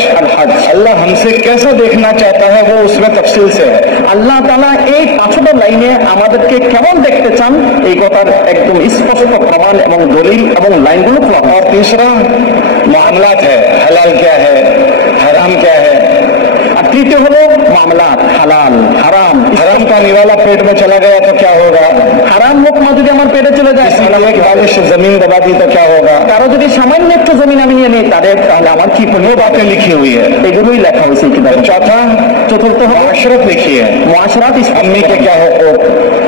अल्लाह हमसे कैसा देखना चाहता है वो उसमें तफसील से है। আল্লাহ তাআলা এই 5টা লাইনে আমাদেরকে কেমন দেখতে চান এই কথার একদম স্পষ্ট প্রমাণ এবং দলিল এবং লাইনগুলো খোলা। और तीसरा मामलात है, हलाल क्या है, हराम क्या है। আর তৃতীয় হলো মামলাত, হালাল হারাম। हराम का निवाला पेट में चला गया तो क्या होगा, হারাম লোকমা যদি আমার পেটে চলে যায়, इसलिए एक बालिश जमीन दबा दी तो क्या होगा। কারো যদি সামান্য একটু জমি আমি নিয়ে নিই তাহলে আমার কি वो बातें लिखी हुई है। এগুলোই লেখা হয়েছে কিতাবে। चौथा, চতুর্থ হলো मुआशरत लिखी है, মুআশরাত, अम्मी के क्या हुकूक,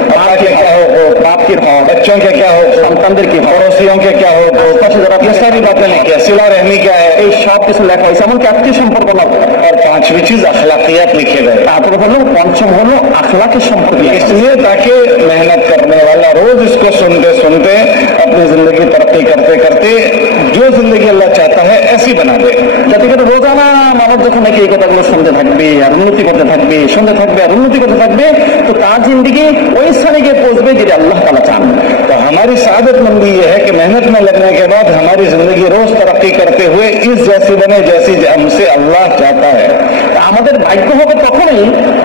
पापा के क्या हुकूक, বাপ কি হক, बच्चों के क्या हुकूक, সন্তানদের কি হক, पड़ोसियों के क्या हुकूक, ये सारी बातें लिखी है। सिला रहमी क्या है, এই সব কিছু লেখা হয়েছে। এমনকি আত্মীয় সম্পর্ক না। और पांचवी चीज अखलाकियात लिखे गए। তারপরে হলো পঞ্চম হলো আখলাকের সম্পর্ক। इसलिए ताकि मेहनत करने वाला रोज इसको सुनते सुनते अपनी जिंदगी तरक्की करते करते जो जिंदगी अल्लाह चाहता है ऐसी बना दे। যাতে করে রোজানা মানুষ যখন নাকি এই কথাগুলো শুনতে থাকবে আর উন্নতি করতে থাকবে, শুনতে থাকবে আর উন্নতি করতে থাকবে, তো তার জিন্দগি ওই স্থানে গিয়ে পৌঁছবে যেটা আল্লাহ তাআলা চান। तो हमारी सादतमंदी ये है कि मेहनत में लगने के बाद हमारी जिंदगी रोज तरक्की करते हुए इस जैसी बने जैसी हमसे अल्लाह चाहता है। আমাদের ভাগ্য হবে তখনই,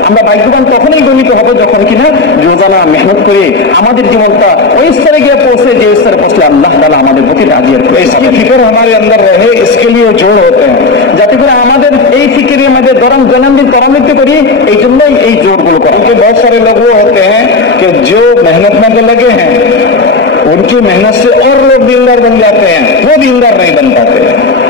আমরা ভাগ্যবান তখনই গণিত হবে যখন কিনা রোজানা মেহনত করে আমাদের জীবনটা ওই স্তরে গিয়ে পৌঁছে যে স্তরে পৌঁছলে আল্লাহ তাআলা আমাদের প্রতি রাজি হবে। इसकी फिक्र हमारे अंदर रहे, इसके लिए जोड़ होते हैं। যাতে করে আমাদের এই ফিকিরে আমাদের দৈনন্দিন ত্বরান্বিত করি, এই জন্যই এই জোরগুলো করা। क्योंकि बहुत सारे लोग वो होते हैं कि जो मेहनत में तो लगे हैं, उनकी मेहनत से और लोग दीनदार बन जाते हैं, वो दीनदार नहीं बन पाते।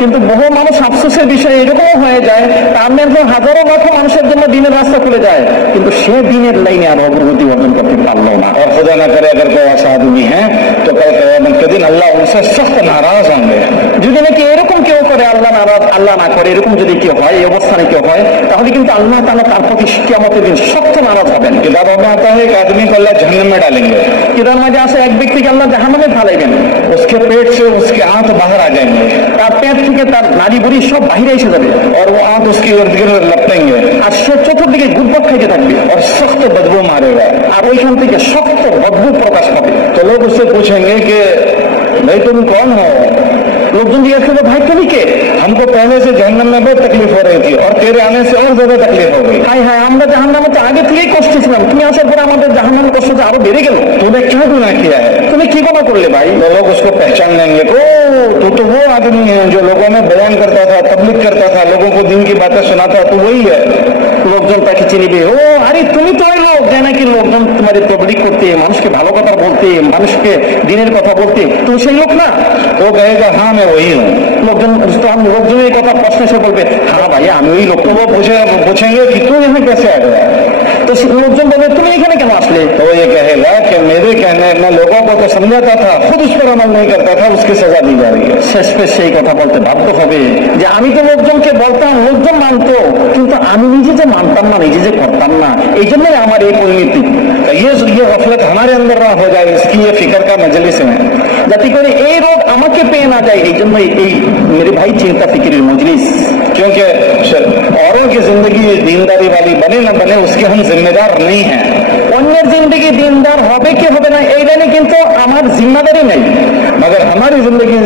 কিন্তু বহু মানুষ আফসোসের বিষয় এরকম হয়ে যায়, তার মধ্যে হাজারো লাখো মানুষের জন্য দিনের রাস্তা খুলে যায়, কিন্তু সে দিনের লাইনে আর অগ্রগতি অর্জন করতে পারলো না। और खुदा न करे अगर कोई ऐसा आदमी है तो कल क़यामत के दिन अल्लाह उनसे सख्त नाराज होंगे। যদি নাকি এরকম কেউ করে, আল্লাহ নারাজ, আল্লাহ না করে, এরকম যদি কেউ হয়, এই অবস্থানে কেউ হয়, তাহলে কিন্তু আল্লাহ তাআলা তার প্রতি কিয়ামতের দিন শক্ত নারাজ হবেন। किताबों में आता है एक आदमी को अल्लाह जहन्नम में डालेंगे, কিতাবের মাঝে আছে এক ব্যক্তিকে আল্লাহ জাহান্নামে ঢালাইবেন, उसके पेट से उसके आंत बाहर आ जाएंगे তার পেট থেকে তার নাড়ি বুড়ি সব বাহিরে এসে যাবে, और वो आंत उसकी इर्द गिर्द लपटेंगे আর সে চতুর্দিকে ঘুরপাক খাইতে থাকবে, और सख्त बदबू मारेगा। আর ওইখান থেকে শক্ত বদবু প্রকাশ পাবে। तो लोग उससे पूछेंगे कि भाई तुम कौन हो। লোকজন জিজ্ঞেস করবে, ভাই তুমি কে? हमको पहले से जहन्नम में बहुत तकलीफ हो रही थी और तेरे आने से और ज्यादा तकलीफ हो गई। হাই हाय, আমরা জাহান্নামে তো আগে থেকেই কষ্ট ছিলাম, তুমি আসার পরে আমাদের জাহান্নামের কষ্টটা আরো বেড়ে গেল। तूने क्या गुनाह किया है। তুমি কি গুনাহ করলে ভাই? तो लोग उसको पहचान लेंगे, ओ तू तो वो आदमी है जो लोगों में बयान करता था, तबलीग करता था, लोगों को दिन की बातें सुनाता, तू वही है। লোকজন তাকে চিনিবে, ও আরে তুমি তো ওই লোক যে নাকি লোকজন তোমার তবলিগ করতে, মানুষকে ভালো কথা বলতে, মানুষকে দিনের কথা বলতে, তুমি সেই লোক না? वो कहेगा हाँ मैं वही हूँ। লোকজন এই কথা প্রশ্ন এসে বলবে, হ্যাঁ ভাই আমি ওই লোক। तो वो पूछेंगे कि तू यहाँ कैसे आ गया। তো লোকজন বলবে, তুমি এখানে কেন আসলে? तो ये कहेगा कि मेरे कहने मैं लोगों को तो समझाता था, खुद उस पर अमल नहीं करता था, उसकी सजा दी जा रही है। শেষ পেশ সেই কথা বলতে বাধ্য হবে যে আমি তো লোকজনকে বলতাম, লোকজন মানতো, কিন্তু আমি নিজে যে মানতাম না, নিজে যে করতাম না, এই জন্যই আমার এই পরিণতি। तो ये गफलत हमारे अंदर ना हो जाए, इसकी ये फिक्र का मजलिस है। যাতে করে এই রোগ আমাকে পেয়ে না যায়, এই জন্যই এই মেরে ভাই চিন্তা ফিকিরের মজলিস। क्योंकि औरों की जिंदगी दीनदारी वाली बने न बने उसके हम जिम्मेदार नहीं हैं। অন্যের জিন্দগি দিনদার হবে কি হবে না এই লাইনে কিন্তু আমার জিম্মাদারি নেই, मगर हमारी जिंदगी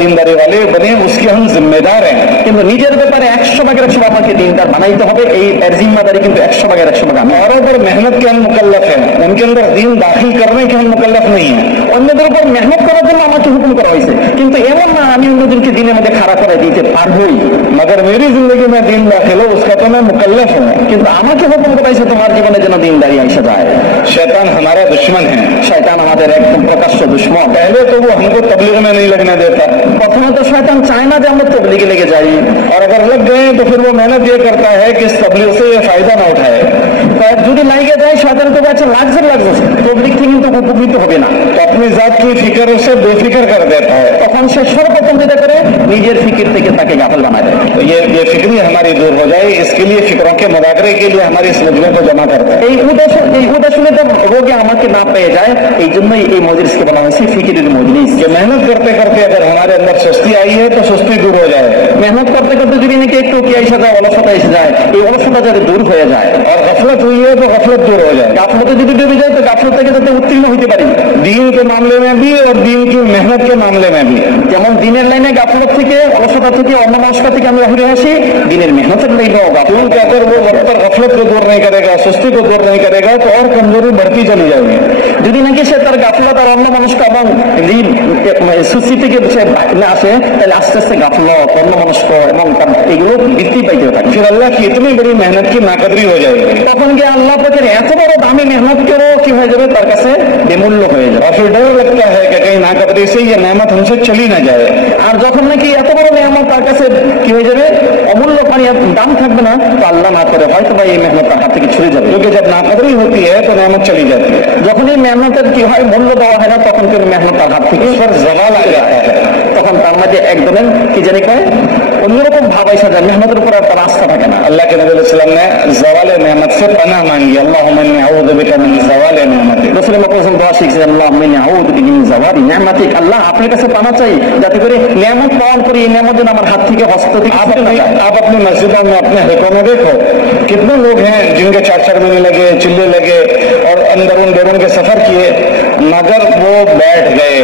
दीनदारी वाले बने उसके हम जिम्मेदार हैं। কিন্তু নিজের ব্যাপারে 100% আমাকে দিনদার বানাইতে হবে, এই এর জিম্মাদারি কিন্তু 100% আমি। औरों पर मेहनत के हम मुकल्लफ हैं, उनके अंदर दीन दाखिल करने के हम मुकल्लफ नहीं है। অন্যদের উপর মেহনত করার জন্য আমাকে হুকুম করা হয়েছে, কিন্তু এমন না আমি অন্যজনকে দিনের মধ্যে খাড়া করে দিতে পারবোই। मगर मेरी जिंदगी में दीन दाखिल हो उसका तो मैं मुकल्लफ हूँ। কিন্তু আমাকে হুকুম করা হয়েছে তোমার জীবনে যেন দিনদারি আইসা যায়। शैतान हमारा दुश्मन है। শয়তান আমাদের একদম প্রকাশ্য দুশমন। पहले तो वो हमको तबलीग में नहीं लगने देता, প্রথমে তো শয়তান চায় না যে আমরা তবলিগে লেগে যাই, और अगर लग गए तो फिर वो मेहनत ये करता है कि इस तबलीग से ये फायदा ना उठाए। যদি লাগে যায় শয়তান তো কাছে লাগছে তবলিগ থেকে কিন্তু উপকৃত হবে না, तो अपनी जात की फिक्र उसे बेफिक्र कर देता है। তখন সে সর্বপ্রথম যেটা করে নিজের ফিকির থেকে তাকে গাফল বানায় দেয়। तो ये फिक्री हमारी दूर हो जाए, इसके लिए फिक्रों के मुदाखरे के लिए हमारी इस मजलिस को जमा करता है। এই উদাসীনে তো রোগে আমাকে না পেয়ে যায়, এই জন্যই এই মজলিসকে বলা হয়েছে ফিকিরের মজলিস। कि मेहनत करते करते अगर हमारे अंदर सुस्ती आई है तो सुस्ती दूर हो जाए, মেহনত করতে করতে যদি নাকি একটু কি এসে যায়, অলসতা এসে যায়, এই অলসতা যাতে দূর হয়ে যায়। और गफलत हुई है तो गफलत दूर हो जाए। গাফলতে যদি ডুবে যায় তো গাফলত থেকে যাতে উত্তীর্ণ হইতে পারি, दीन के मामले में भी और दीन की मेहनत के मामले में भी। যেমন দিনের লাইনে গাফলত থেকে, অলসতা থেকে, অন্যমনস্কতা থেকে আমি বাহিরে আসি, দিনের মেহনতের লাইনেও গাফলত। क्योंकि अगर वो वक्त पर गफलत को दूर नहीं करेगा, सुस्ती को दूर नहीं करेगा तो और कमजोरी बढ़ती चली जाएगी। যদি নাকি সে তার গাফলত আর অন্য মানুষকে এবং সুচি থেকে সে না আসে, তাহলে আস্তে আস্তে গাফলত, অন্য মানুষ এবং এগুলো বৃদ্ধি পাইতে থাকে। फिर अल्लाह की इतनी बड़ी मेहनत की नाकदरी हो जाएगी। তখন গিয়ে আল্লাহ পাকের এত বড় দামি মেহনত করেও কি হয়ে যাবে, তার কাছে বেমূল্য হয়ে যাবে। और फिर डर लगता है कि कहीं नाकदरी से ये नेमत हमसे चली ना जाए। আর যখন নাকি এত বড় নিয়ামত তার কাছে কি হয়ে যাবে, অমূল্য পানি দাম থাকবে না, তো আল্লাহ না করে হয়তো বা এই মেহনত তার হাত থেকে ছুড়ে যাবে। क्योंकि जब नाकदरी होती है तो नेमत चली जाती है। যখন এই মেহনতের কি হয়, মূল্য দেওয়া হয় না, তখন কিন্তু মেহনত তার হাত থেকে उस पर जवाल आ जाता है। তখন তার মধ্যে একদমের কি জানি কয় অন্যরকম ভাব এসে যায়, মেহনতের উপর আর তার আস্থা থাকে না। अल्लाह के नबी सल्लल्लाहु अलैहि वसल्लम ने जवाल नेमत से पनाह मांगी, अल्लाहुम्मा इन्नी अऊज़ु बिका मिन ज़वाल नेमतिक। রাসূল মুহাম্মদ দোয়া শিখছেন, আল্লাহুম্মা ইন্নী আউযু বিকা মিন যাওয়ালি নি'মাতিক। আল্লাহ আপনার কাছে পানা চাই যাতে করে নিয়ামত পাওয়ার পরে এই নিয়ামত যেন আমার হাত থেকে হস্ত থেকে आप अपनी मस्जिदों में अपने हलकों में देखो कितने लोग हैं जिनके 4-4 महीने लगे, चिल्ले लगे और अंदरून बेरून के सफर किए, मगर वो बैठ गए।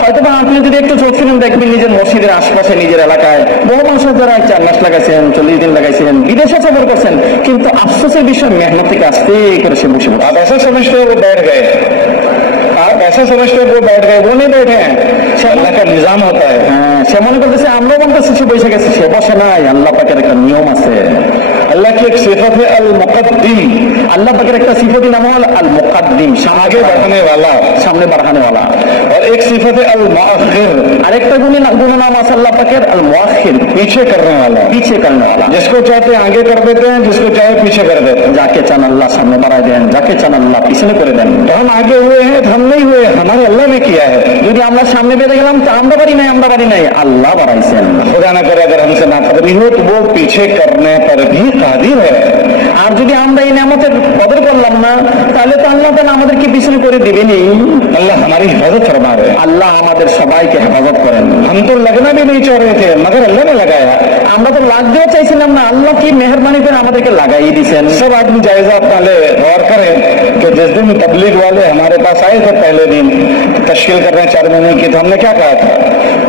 হয়তো বা আপনি যদি একটু চলছিলেন দেখবেন নিজের মসজিদের আশপাশে, নিজের এলাকায় বহু মানুষের যারা 4 মাস লাগাইছেন, 40 দিন লাগাইছেন, বিদেশে সফর করছেন, কিন্তু আফসোসের বিষয় মেহনত থেকে আস্তে করে সে বসে आप ऐसा समझते हो वो बैठ गए, आप ऐसा समझते हो वो बैठ गए, वो नहीं बैठे हैं। अल्लाह का निजाम होता है। সে মনে করতেছে আমরাও বলতেছি সে বসে গেছে, সে বসে নাই। আল্লাহ পাকের একটা নিয়ম আছে। अल्लाह की एक सिफत है अल मुक़द्दिम, আল্লাহ পাকের একটা সিফতি নাম হল আল মুকাদ্দিম, आगे बढ़ने वाला, সামনে বাড়ানে वाला। और एक सिफत है अल मुअख्खिर, আরেকটা গুণ নাম আছে আল্লাহ পাকের আল মুআখির, पीछे करने वाला। পিছিয়ে करने वाला। जिसको चाहते हैं आगे कर देते हैं, जिसको चाहे पीछे कर देते हैं। যাকে চান আল্লাহ সামনে বাড়ায় দেন, যাকে চান আল্লাহ পিছনে করে দেন। तो हम आगे हुए हैं तो हम नहीं हुए, हमारे अल्लाह ने किया है। যদি আমরা সামনে বেড়ে গেলাম তো আমরা বাড়ি নাই, আমরা বাড়ি নাই, আল্লাহ বাড়াইছেন। खुदा न करे अगर हमसे नाकदरी हो तो वो पीछे करने पर भी कादिर है। আর যদি আমরা এই নিয়ামতের কদর করলাম না, তাহলে তো আল্লাহ তাআলা আমাদেরকে পিছনে করে দিবেনই। अल्लाह हमारी हिफाजत फरमा रहे हैं। আল্লাহ আমাদের সবাইকে হেফাজত করেন। हम तो लगना भी नहीं चाह रहे थे, मगर अल्लाह ने लगाया। আমরা তো লাগতেও চাইছিলাম না, আল্লাহ কি মেহেরবানি করে আমাদেরকে লাগাই দিয়েছেন। सब आदमी जायजा अपना ले गौर करें कि जिस दिन तबलीग वाले हमारे पास आए थे पहले दिन तश्कील कर रहे हैं 4 महीने की, तो हमने क्या कहा था?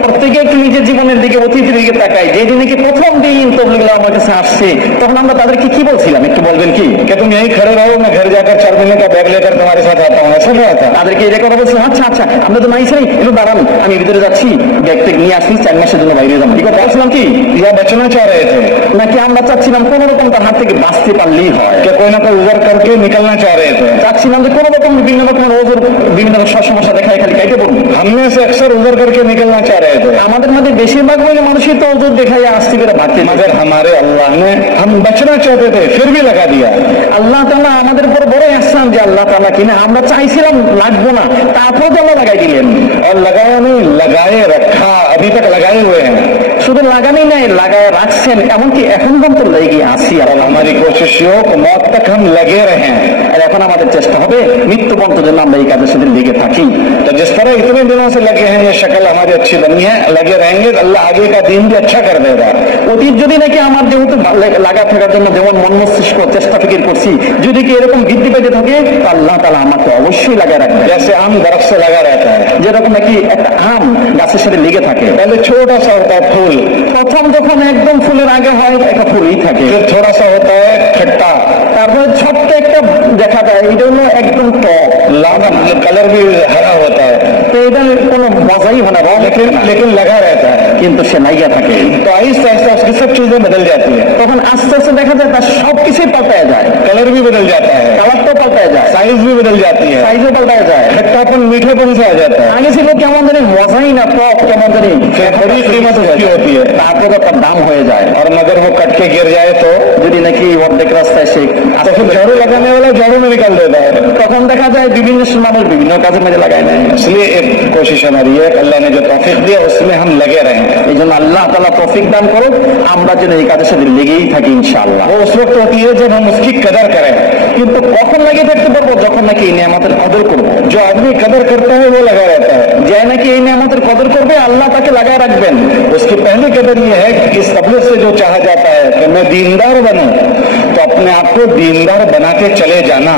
প্রত্যেকে একটু নিজের জীবনের দিকে, অতীতের দিকে তাকাই। যে দিনে কি প্রথম দিন তবলিগরা আমার কাছে আসছে, তখন আমরা তাদেরকে কি বলছিলাম একটু বলবেন কি? कि तुम यहीं खड़े रहो, मैं घर जाकर 4 महीने का बैग लेकर तुम्हारे साथ आता हूँ, ऐसा नहीं आता। তাদেরকে এই কথা বলছিলাম, আচ্ছা আচ্ছা আমরা তো নাইছি, একটু দাঁড়ান, আমি ভিতরে যাচ্ছি, ব্যাগ থেকে নিয়ে আসি, 4 মাসের জন্য বাইরে যাবো, এই কথা বলছিলাম কি? या बचना चाह रहे थे নাকি আমরা চাচ্ছিলাম কোন রকম তার হাত থেকে বাঁচতে পারলেই হয়, कि कोई ना कोई उजर करके निकलना चाह रहे थे? চাচ্ছিলাম যে কোন রকম বিভিন্ন রকমের ওজোর, বিভিন্ন রকম সমস্যা দেখায় খালি কাইটে পড়বো। हम में से अक्सर उजर करके निकलना चाह रहे थे, আমাদের মধ্যে বেশিরভাগ মানুষই তো ওজোর দেখাই আসতে পেরে ভাগতে। मगर हमारे अल्लाह ने, हम बचना चाहते थे फिर भी लगा दिया। আল্লাহ তাআলা আমাদের উপর বড় ইহসান যে আল্লাহ তাআলা কিনা আমরা চাইছিলাম লাগবো না, তারপর আল্লাহ লাগাই দিলেন। और लगाया नहीं, लगाए रखा, अभी तक लगाए हुए हैं। শুধু লাগানি নাই, লাগায় রাখছেন, এমনকি এখন পর্যন্ত লেগে আসি। আর और हमारी कोशिश ये हो कि मौत तक हम लगे रहें। আর এখন আমাদের চেষ্টা হবে মৃত্যু পর্যন্ত যেন আমরা এই কাজের সাথে লেগে থাকি। तो जिस तरह इतने दिनों से लगे हैं, ये शक्ल हमारी अच्छी बनी है, लगे रहेंगे तो अल्लाह आगे का दिन भी अच्छा कर देगा। অতীত যদি নাকি আমার যেহেতু লাগা থাকার জন্য যেমন মন মস্তিষ্ক চেষ্টা ফিকির করছি, যদি কি এরকম বৃদ্ধি পেতে থাকে, তো আল্লাহ তাআলা আমাকে অবশ্যই লাগায় রাখবে। जैसे आम दरख्त से लगा रहता है, যেরকম নাকি একটা আম গাছের সাথে লেগে থাকে, पहले छोटा सा होता है फूल, প্রথম যখন একদম ফুলের আগে হয় একটা ফুলই থাকে, फिर थोड़ा सा होता है खट्टा, তারপরে ছোট্ট একটা দেখা যায়, এটা হলো একদম টক, लाल कलर भी हरा होता है, তো এটা কোনো মজাই হয় না, রং लेकिन लगा रहता है। কিন্তু সে লাইয়া থাকে। तो आहिस्ता आहिस्ता उसकी सब चीजें बदल जाती है, তখন আস্তে আস্তে দেখা যায় তার সবকিছুই পাল্টায় যায়, कलर भी बदल जाता है, কালারটাও পাল্টায় যায়, साइज भी बदल जाती है, সাইজও পাল্টায় যায়। खट्टापन मीठेपन से आ जाता है। আগে ছিল কেমন জানি মজাই না, টক কেমন জানি, फिर बड़ी कीमत उसकी होती है, তারপরে তার দাম হয়ে যায়। और मगर वो कट के गिर जाए तो যদি নাকি অর্ধেক রাস্তায় সে फिर झाड़ू लगाने वाला झाड़ू में निकाल देता है। তখন দেখা যায় বিভিন্ন মানুষ বিভিন্ন কাজের মধ্যে লাগায় নেয়। इसलिए एक कोशिश हमारी है कि अल्लाह ने जो तौफीक दिया उसमें हम लगे रहें। এই জন্য আল্লাহ তাআলা তৌফিক দান করুক, আমরা যেন এই কাজের সাথে লেগেই থাকি ইনশাআল্লাহ। वो उस वक्त होती है जब हम उसकी कदर करें। কিন্তু কখন লেগে থাকতে পারবো? যখন নাকি এই নিয়ামতের কদর করবো। जो आदमी कदर करता है वो लगा रहता है। যে নাকি এই নিয়ামতের কদর করবে, আল্লাহ তাকে লাগায় রাখবেন। उसकी पहली कदर ये है कि इस तबलीग से जो चाहा जाता है कि मैं दीनदार बनूं, तो अपने आप को दीनदार बना के चले जाना।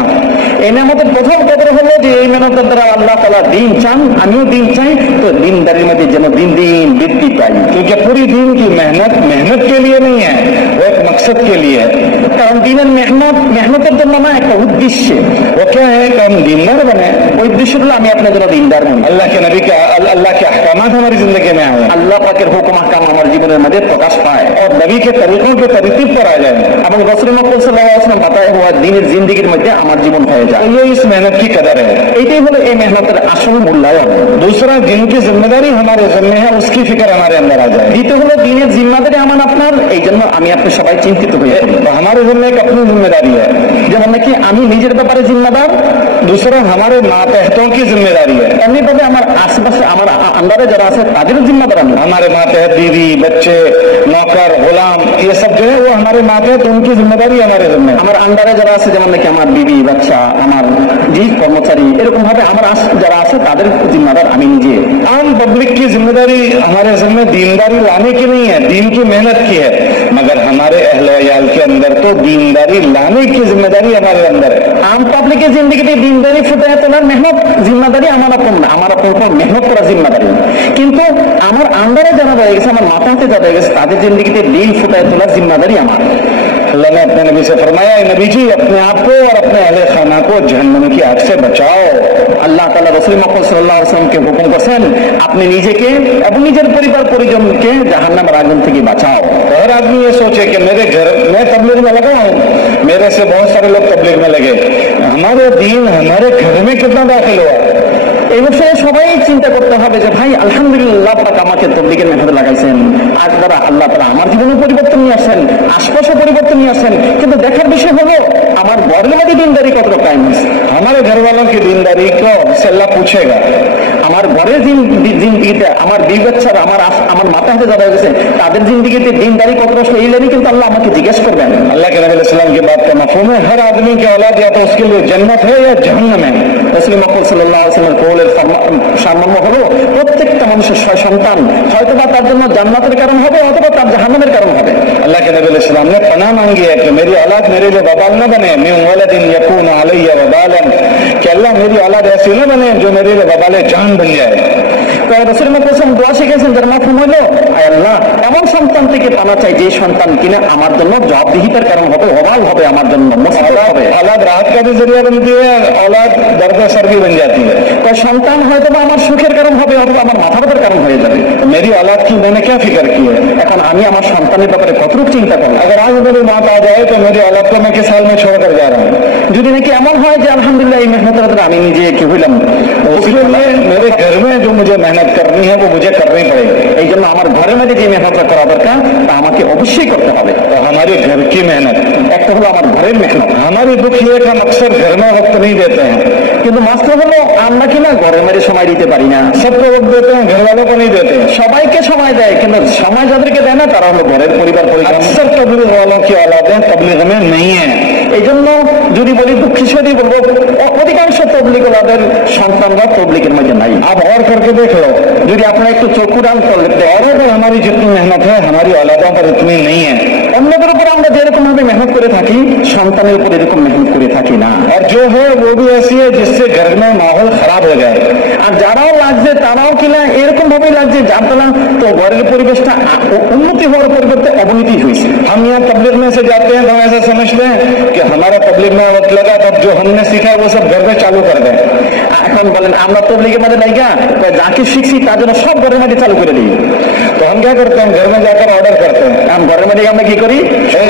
এই নিয়ামতের প্রথম কদর হলো যে এই মেহনতের দ্বারা আল্লাহ তাআলা দিন চান, আমিও দিন চাই, তো দিনদারির মধ্যে যেন দিন দিন বৃদ্ধি পাই। क्योंकि पूरी दीन की मेहनत मेहनत के लिए नहीं है, वो एक मकसद के लिए है। কারণ দিনের মেহনতের জন্য না, একটা উদ্দেশ্যে। वो क्या है कि हम दीनदार बने। ওই উদ্দেশ্য হলো আমি আপনার জন্য দিনদার হই, अल्लाह के नबी के अल्लाह के अहकामात हमारी जिंदगी में आए আল্লাহ পাকের হুকুম আহকাম আমার জীবনের মধ্যে প্রকাশ পায়, और नबी के तरीकों के तरतीब पर आ जाए, এবং রাসূল মুহাম্মদ সাল্লাল্লাহু আলাইহি ওয়াসাল্লাম বাতায় হওয়া দিনের জিন্দেগির মধ্যে আমার জীবন হয়ে যায়। तो ये इस मेहनत की कदर है। এইটাই হলো এই মেহনতের আসল মূল্যায়ন। दूसरा, जिनकी जिम्मेदारी हमारे जिम्मे है उसकी फिक्र हमारे अंदर आ जाए। দ্বিতীয় হলো দিনের জিম্মাদারি আমার আপনার, এই জন্য আমি আপনি সবাই চিন্তিত হয়ে পড়ি। तो हमारे जिम्मे एक अपनी जिम्मेदारी है। যেমন নাকি আমি নিজের ব্যাপারে জিম্মাদার, दूसरा हमारे मातहतों की जिम्मेदारी है। এমনি ভাবে আমার আশেপাশে আমার আন্ডারে যারা আছে তাদেরও জিম্মাদার আমি। हमारे मातहत बीवी, बच्चे, नौकर, गुलाम, ये सब जो है वो हमारे मातहत, उनकी जिम्मेदारी हमारे जिम्मे है। আমার আন্ডারে যারা আছে যেমন নাকি আমার বিবি, বাচ্চা, আমার জি কর্মচারী, এরকম ভাবে আমার যারা আছে তাদের জিম্মাদার আমি নিজে। आम पब्लिक की जिम्मेदारी हमारे जिम्मे दीनदारी लाने की नहीं है, दीन की मेहनत की है, मगर हमारे अहले वयाल के अंदर तो दीनदारी लाने की जिम्मेदारी हमारे अंदर है। আম পাবলিকের জিন্দেগিতে দিনদারি ফুটায় তোলার মেহনত জিম্মাদারি আমার আপন না, আমার আপন মেহনত করা জিম্মাদারি। কিন্তু আমার আন্ডারে যারা রয়ে গেছে, আমার মাথাতে যারা রয়ে গেছে, তাদের জিন্দেগিতে দিন ফুটায় তোলার জিম্মাদারি আমার। अल्लाह ने अपने नबी से फरमाया, नबी जी अपने आप को और अपने अहले खाना को जहन्नम की आग से बचाओ। আল্লাহ তাআলা রাসূল মুহাম্মদ সাল্লাল্লাহু আলাইহি ওয়াসাল্লামকে হুকুম করেছেন, আপনি নিজেকে এবং নিজের পরিবার পরিজনকে জাহান্নামের আগুন থেকে বাঁচাও। हर आदमी ये सोचे कि मेरे घर मैं तबलीग में लगा हूँ, मेरे से बहुत सारे लोग तबलीग में लगे, हमारे दीन हमारे घर में कितना दाखिल हुआ। এই বিষয়ে সবাই চিন্তা করতে হবে যে ভাই আলহামদুলিল্লাহ আল্লাহ পাক আমাকে তবলিগের মেহনতে লাগাইছেন, আর দ্বারা আল্লাহ তাআলা আমার জীবনে পরিবর্তন নিয়ে আসেন, আশপাশে পরিবর্তন নিয়ে আসেন। কিন্তু দেখার বিষয় হলো আমার ঘরের মধ্যে দিনদারি কতটা কায়েম হয়েছে। हमारे घर वालों की दीनदारी को से अल्लाह पूछेगा। আমার ঘরের জিন্দিগিতে আমার বিবি বাচ্চারা, আমার মাথা হাতে যারা গেছে, তাদের জিন্দিগিতে দিনদারি কতটা আসলে এই লেনি কিন্তু আল্লাহ আমাকে জিজ্ঞেস করবেন। अल्लाह के नबी अलैहिस्सलाम की बात का मफहूम है, हर आदमी की औलाद या तो उसके लिए जन्नत है या जहन्नम है। রাসূল মুহাম্মদ সাল্লাল্লাহু আলাইহি ওয়াসাল্লামের কওলের সামান্য হলো প্রত্যেকটা মানুষের 6 সন্তান হয়তো বা তার জন্য জান্নাতের কারণ হবে অথবা তার জাহান্নামের কারণ হবে। अल्लाह के नबी अलैहिस्सलाम ने पनाह मांगी है कि मेरी औलाद मेरे लिए वबाल न बने, मिन वलदिन यकून अलैया वबालन, कि अल्लाह मेरी औलाद ऐसी न बने जो मेरे लिए वबाले जान बन जाए। তো রাসূল মুহাম্মদ সাল্লাল্লাহু আলাইহি ওয়াসাল্লাম দোয়া শিখেছেন, যার মাফহুম হলো আয় আল্লাহ এমন সন্তান থেকে পানা চাই যে সন্তান কিনা আমার জন্য জবাবদিহিতার কারণ হবে, ওবাল হবে, আমার জন্য মুসিবত হবে। औलाद राहत का भी जरिया बनती है, औलाद दर्द सर भी बन जाती है। তো সন্তান হয়তো বা আমার সুখের কারণ হবে অথবা আমার মাথা ব্যথার কারণ হয়ে যাবে। तो मेरी औलाद की मैंने क्या फिक्र की है। এখন আমি আমার সন্তানের ব্যাপারে কতটুকু চিন্তা করব। अगर आज मेरी मौत आ जाए तो मेरी औलाद को मैं किस हाल में छोड़ कर जा रहा हूँ। যদি নাকি এমন হয় যে আলহামদুলিল্লাহ এই মেহনতের দ্বারা আমি নিজে কি হইলাম, उसके लिए मेरे घर में जो मुझे मेहनत करनी है वो मुझे करनी पड़ेगी। এই জন্য আমার ঘরের মধ্যে যে মেহনতটা করা দরকার তা আমাকে অবশ্যই করতে হবে। तो हमारे घर की मेहनत, একটা হলো আমার ঘরের মেহনত, हमारी दुख ये हम अक्सर घर में वक्त नहीं देते हैं। কিন্তু মাস্টার হলো আমরা কিনা ঘরের মধ্যে সময় দিতে পারি না। सबको वक्त देते हैं, घर वालों को नहीं देते हैं। সবাইকে সময় দেয় কিন্তু সময় যাদেরকে দেয় না তারা হলো ঘরের পরিবার পরিজন। अक्सर तबलीग वालों की औलादें तबलीग में नहीं है। এই জন্য যদি বলি দুঃখের সাথে বলবো অধিকাংশ তবলিগ ওলাদের সন্তানরা তবলিগের মধ্যে নাই। आप और करके देख लो, যদি আপনারা একটু চক্ষু দান করলে औरों पर हमारी जितनी मेहनत है हमारी औलादों पर उतनी नहीं है। অন্যদের উপর আমরা যেরকম ভাবে মেহনত করে থাকি সন্তানের উপর এরকম মেহনত করে থাকি না। और जो है वो भी ऐसी है जिससे घर में माहौल खराब हो जाए। আর যারাও লাগছে তারাও কিনা এরকम ভাবে লাগছে যার দ্বারা তো ঘরের পরিবেশটা উন্নতি হওয়ার পরিবর্তে অবনতি হয়েছে। हम यहाँ तबलीग में से जाते हैं तो हम ऐसा समझते हैं कि हमारा तबलीग में वक्त लगा, तब जो हमने सीखा वो सब घर में चालू कर दें। এখন বলেন আমরা তবলিগের মধ্যে নাই গা, যাকে শিখছি তার জন্য সব ঘরের মধ্যে চালু করে দিই। तो हम क्या करते हैं, घर में जाकर ऑर्डर करते हैं, এখন ঘরের মধ্যে আমরা কি করি,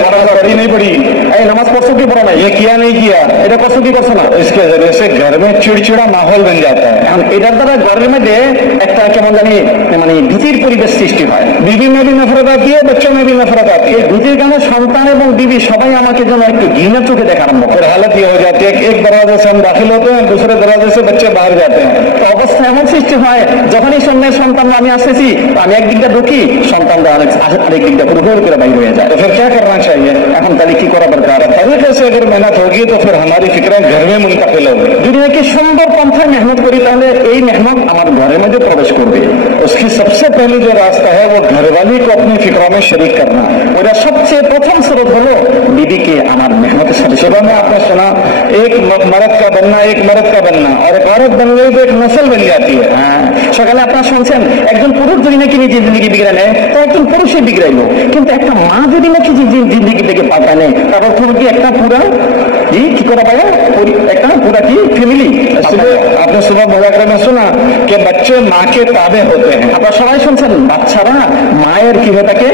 नमाज पढ़ी नहीं पढ़ी, এই নামাজ পড়ছো কি পড়ো নাই, ये किया नहीं किया, এটা করছো কি করছো না। इसके जरिए से घर में चिड़चिड़ा माहौल बन जाता है। এখন এটার দ্বারা ঘরের মধ্যে একটা কেমন জানি মানে ভীতির পরিবেশ সৃষ্টি হয়। बीवी में भी नफरत आती है, बच्चों में भी नफरत आती है। এই ভীতির কারণে সন্তান এবং বিবি সবাই আমাকে যেন একটু ঘৃণার চোখে দেখা আরম্ভ করে। फिर हालत ये हो जाती है कि एक दरवाजे से हम दाखिल होते हैं, दूसरे दरवाजे से बच्चे बाहर जाते हैं। তো অবস্থা এমন সৃষ্টি হয় যখনই সন্তান আমি আসতেছি আমি একদিকটা ঢুকি, সন্তানরা আরেক দিকটা পুরো দৌড় করে বাইর হয়ে যায়। तो फिर क्या करना चाहिए? এখন তাহলে কি করা দরকার? तरीके से अगर मेहनत होगी तो फिर हमारी फिक्रें घर में मुंतकिल होगी। যদি নাকি সুন্দর পন্থায় মেহনত করি তাহলে এই মেহনত আমার ঘরের মধ্যে প্রবেশ করবে। उसकी सबसे पहली जो रास्ता है वो घरवाली को अपनी फिक्रों में शरीक करना। ওটা সবচেয়ে প্রথম স্রোত হলো বিবিকে আমার মেহনতের সাথে। सुबह में आपने सुना एक मर्द का बनना, एक मर्द का बनना, और एक औरत बन गई तो एक नस्ल बन जाती है। হ্যাঁ, সকালে আপনারা শুনছেন একজন পুরুষ যদি নাকি নিজের জিন্দগি বিগড়ে নেয় তো একজন পুরুষই বিগড়াইলো, কিন্তু একটা মা যদি নাকি জিন্দগি থেকে পাল্টা নেয় তার অর্থ কি একটা পুরা কি করা পায়, একটা পুরা কি ফ্যামিলি। आपने सुबह मुजाकरे में सुना कि बच्चे माँ के ताबे होते हैं। আপনারা সবাই শুনছেন বাচ্চারা মায়ের কি হয়ে থাকে,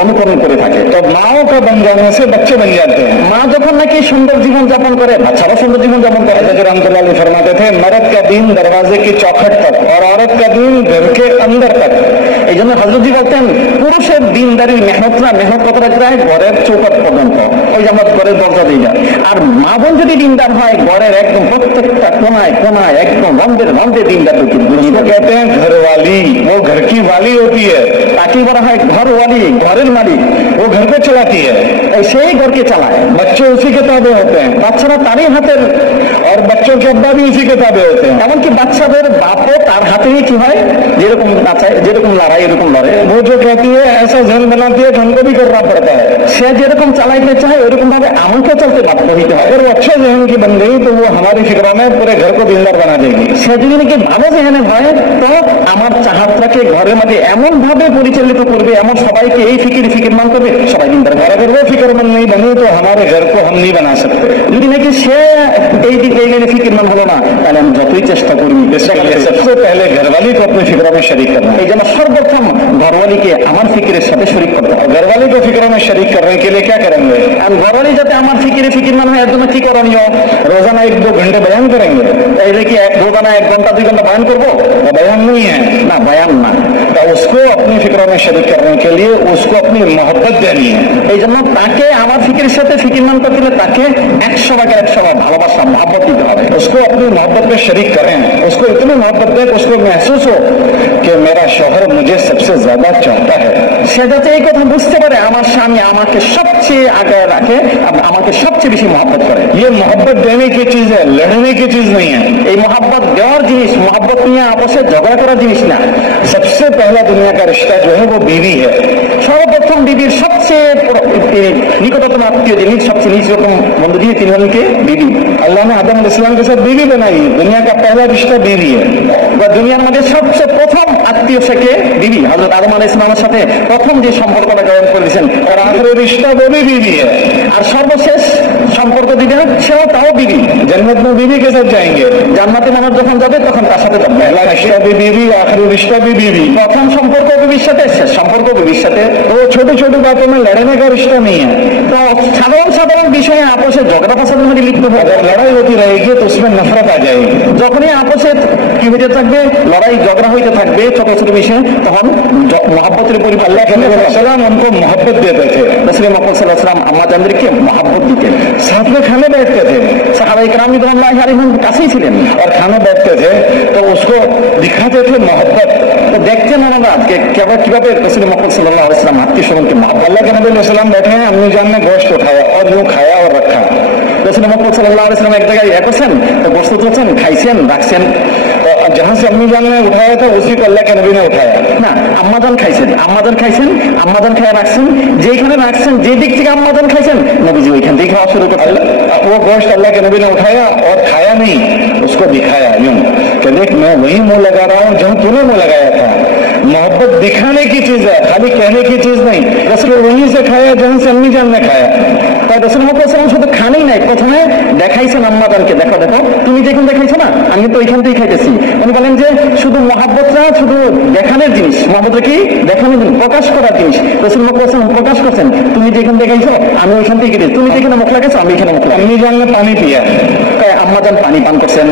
অনুকরণ করে থাকে। तो माओ का बन जाने से बच्चे बन जाते हैं। মা যখন নাকি সুন্দর জীবন যাপন করে বাচ্চারা সুন্দর জীবন যাপন করে। रहमतुल्लाह फरमाते थे मर्द का दीन दरवाजे की चौखट तक और औरत का दीन घर के अंदर तक। এই জন্য হযরতজি বলতেন পুরুষের দিনদারির মেহনত কতটা যায় ঘরের চৌকাঠ পর্যন্ত, ওই যে আমরা ঘরের দরজা দিয়ে যায়। আর মা বোন যদি দিনদার হয় ঘরের একদম প্রত্যেকটা কোনায় কোনায় একদম রন্ধে দিনদার। जिसको कहते हैं घरवाली, वो घर की वाली होती है। তাকে বলা হয় ঘরওয়ালি, ঘরের মালিক। वो घर को चलाती है, সেই ঘরকে চালায়। बच्चे उसी के ताबे होते हैं, বাচ্চারা তারই হাতের, और बच्चों के अब्बा भी उसी के ताबे होते हैं। এমনকি বাচ্চাদের বাপও তার হাতেই কি হয়, যেরকম নাচায় যেরকম লড়াই এরকম লড়ে। वो जो कहती है ऐसा जहन बनाती है कि हमको भी करना पड़ता है। সে যেরকম চালাইতে চায় ওরকম ভাবে আমাকে চলতে বাধ্য হইতে হয়। अगर वो अच्छे जहन की बन गई तो वो हमारी फिक्रों में पूरे घर को दीनदार बना देगी। সে যদি নাকি ভালো যেখানে হয় তো আমার চাহাতটাকে ঘরের মধ্যে এমন ভাবে পরিচালিত করবে, এমন সবাইকে এই ফিকির মান করবে, সবাই দিনদার। और अगर वो फिक्रमंद नहीं बनी तो हमारे घर को हम नहीं बना सकते। যদি নাকি সে এই দিকে ফিকিরমান হলো না তাহলে আমি যতই চেষ্টা করি। सबसे पहले घरवाली को अपनी फिक्रों में शरीक करना। এই জন্য সর্বপ্রথম ঘরওয়ালিকে আমার ফিকিরের সাথে শরীক করতে হবে। घरवाली को फिक्रों में शरीक करने के लिए क्या करेंगे? আর ঘরওয়ালি যাতে আমার ফিকিরমান হয় এর जন্য কি করণীয়? रोजाना 1-2 घंटे बयान करेंगे। এই যে কি রোজানা 1 ঘন্টা 2 ঘন্টা বয়ান করবো? तो बयान नहीं है না, বয়ান না। तो उसको अपनी फिक्रों में शरीक करने के लिए उसको अपनी मोहब्बत देनी है। এই जন্য তাকে আমার ফিকিরের সাথে ফিকিরমান করতে হলে তাকে 100 ভালোবাসা মহব্বত দিতে হবে। उसको अपनी मोहब्बत में शरीक करें, उसको इतनी मोहब्बत दें कि उसको महसूस हो कि मेरा शौहर मुझे सबसे ज्यादा चाहता है। সে যাতে এই কথা বুঝতে পারে আমার স্বামী আমাকে সবচেয়ে আগে রাখে, আমাকে সবচেয়ে বেশি মহব্বত করে। ये मोहब्बत देने की चीज है, लड़ने की चीज नहीं है। এই মহব্বত দেওয়ার জিনিস, মহব্বত নিয়ে আপসে ঝগড়া করার জিনিস না। सबसे पहला दुनिया का रिश्ता जो है वो बीवी है। সর্বপ্রথম বিবির সবচেয়ে নিকটতম আত্মীয় যিনি, সবচেয়ে নিকটতম বন্ধু যিনি, তিনি হলেন কে? বিবি। अल्लाह ने आदम अलैहिस्सलाम के साथ बीवी बनाई। दुनिया का पहला रिश्ता बीवी है। দুনিয়ার মধ্যে সবচেয়ে প্রথম আত্মীয় সে কে? বিবি। হযরত আদম আলাইহিস সালামের সাথে প্রথম যে সম্পর্কটা গ্রহণ করেছেন और आखिरी रिश्ता वो भी बीवी है। আর সর্বশেষ সম্পর্ক দিবেন সেও তাও বিবি। जन्नत में बीवी के साथ जाएंगे। জান্নাতে মানুষ যখন যাবে তখন তার সাথে যাবে। पहला रिश्ता भी बीवी, आखिरी रिश्ता भी बीवी। প্রথম সম্পর্ক বিবির সাথে, শেষ সম্পর্ক বিবির সাথে। तो वो छोटी छोटी बातों में लड़ने का रिश्ता नहीं है। তো সাধারণ বিষয়ে আপসে ঝগড়া ফাসাদের মধ্যে লিপ্ত হবে। अगर लड़ाई होती रहेगी तो उसमें नफरत आ जाएगी। যখনই আপসে কি হইতে থাকবে, লড়াই ঝগড়া হইতে থাকবে ছোট ছোট বিষয়ে, তখন মহব্বতের পরিমাণ। अल्लाह के नबी सल्लल्लाहु अलैहि वसल्लम उनको मोहब्बत देते थे। রাসূল মুহাম্মদ সাল্লাল্লাহু আলাইহি ওয়াসাল্লাম আম্মাজানদেরকে মহব্বত দিতেন। साथ में खाने बैठते थे, সাহাবায়ে কেরাম রাদিয়াল্লাহু আনহুম কাছেই ছিলেন और खाने बैठते थे तो उसको दिखाते थे मोहब्बत। তো দেখতেন ওনারা কিভাবে রাসূল মুহাম্মদ সাল্লাল্লাহু আলাইহি ওয়াসাল্লাম আত্মীয় স্বজনকে মহব্বত। अल्लाह के नबी सल्लल्लाहु बैठे हैं, अम्मी जान ने गोश्त उठाया और यूं खाया और रखा। রাসূল মুহাম্মদ সাল্লাল্লাহু আলাইহি ওয়াসাল্লাম এক জায়গায় করছেন, তো গোশত তুলছেন, খাইছেন, রাখছেন। और जहां से अम्मी जान ने उठाया था उसी को अल्लाह के नबी ने उठाया। না, আম্মাজান খাইছেন, আম্মাজান খাইয়া রাখছেন, যেখানে রাখছেন যে दिख থেকে আম্মাজান খাইছেন নবীজি ওইখান থেকে খাওয়া শুরু করলেন। वो गोश्त अल्लाह के नबी ने उठाया और खाया नहीं, उसको दिखाया यूं कि देख मैं वही मुंह लगा रहा हूं जहां तूने मुंह लगाया था। मोहब्बत दिखाने की चीज है, खाली कहने की चीज नहीं। रसूल वहीं से खाया जहां से अम्मी जान ने खाया। তাই রাসূল মুহাম্মদ সাল্লাল্লাহু আলাইহি ওয়াসাল্লাম শুধু খানেই নাই, প্রথমে দেখাইছেন আম্মাজানকে, দেখো তুমি যেখানে দেখাইছো না আমি তো ওইখান থেকেই খাইতেছি। উনি বলেন যে শুধু মহব্বতটা শুধু দেখানোর জিনিস, মহব্বতটা কি দেখানোর জিনিস, প্রকাশ করার জিনিস। রাসূল মুহাম্মদ সাল্লাল্লাহু আলাইহি ওয়াসাল্লাম প্রকাশ করছেন, তুমি যেখানে দেখাইছো আমি ওইখান থেকে খেয়েছি, তুমি যেখানে মুখ লাগাইছো আমি এখানে মুখ লাগাই। अम्मी जान ने पानी पिया, আম্মাজান পানি পান করছেন।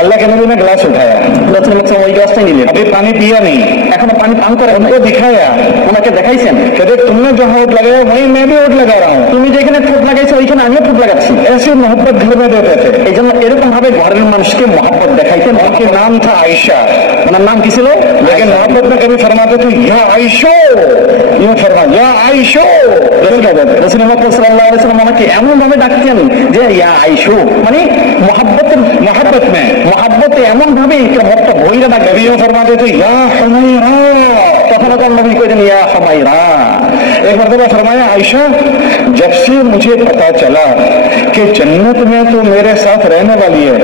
अल्लाह के नबी ने गिलास उठाया, রাসূল সাল্লাল্লাহু ওই গ্লাসটাই নিলেন, अभी पानी पिया नहीं, এখনো পানি পান করেন उनको दिखाया, ওনাকে দেখাইছেন कहते तुमने जहाँ वोट लगाया वहीं मैं भी वोट लगा रहा हूँ। তুমি যেখানে ঠোঁট লাগাইছো ওইখানে আমিও ঠোঁট লাগাচ্ছি। ऐसी मोहब्बत घर में देते थे। এই জন্য এরকম ভাবে ঘরের মানুষকে মহব্বত দেখাইতেন। उनके नाम था आयशा, ওনার नाम কি ছিল? लेकिन मोहब्बत में कभी फरमाते थे या आयशो, यूं फरमा या आयशो, রাসূল সাল্লাল্লাহু আলাইহি ওয়াসাল্লাম আমাকে এমন ভাবে ডাকতেন যে ইয়া আয়েশা, মানে মহব্বতে এমন ভাবে মতটা ভইরা ডাকতেন। कभी यूं फरमाते थे या हुमैरा, কখনো কখনো নবী কইতেন ইয়া হুমায়রা। एक मरतबा फरमाया आयशा जब से मुझे पता चला कि जन्नत में तो मेरे साथ रहने वाली है,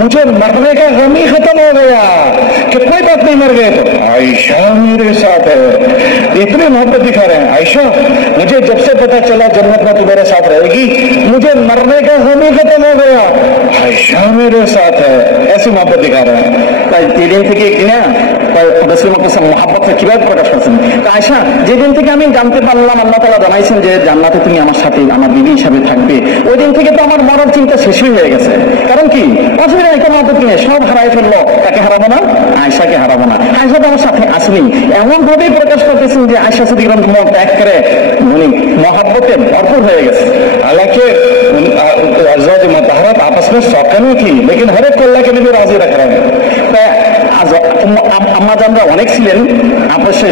मुझे मरने का गम ही खत्म हो गया कि कोई बात नहीं, मर गए तो आयशा मेरे साथ है। इतनी मोहब्बत दिखा रहे हैं। आयशा मुझे जब से पता चला जन्नत में तू मेरे साथ रहेगी, मुझे मरने का गम ही खत्म हो गया, आयशा मेरे साथ है। ऐसी मोहब्बत दिखा रहे हैं। তাই যেদিন থেকে কিনা রাসূল মহব্বতটা কিভাবে প্রকাশ করছেন। আয়েশা, যেদিন থেকে আমি জানতে পারলাম আল্লাহ তাআলা জানাইছেন যে জান্নাতে তুমি আমার সাথে আমার বিবি হিসাবে থাকবে, ওই দিন থেকে তো আমার মরার চিন্তা শেষই হয়ে গেছে। কারণ কি, অসুবিধা নেই, কোনো আপত্তি নেই, সব হারাই ফেললো, তাকে হারাবো না, আয়েশাকে হারাবো না, আয়েশা তো আমার সাথে আসেনি। এমন ভাবেই প্রকাশ করতেছেন যে আয়েশা সিদ্দিকা রাদিয়াল্লাহু আনহা ত্যাগ করে উনি মহব্বতে ভরপুর হয়ে গেছে। हालांकि अज़वाज मुतहहरात आपस में सौकने थी, लेकिन हर एक को अल्लाह के नबी राजी रख रहे हैं। আম্মা জানরা অনেক ছিলেন, আপসে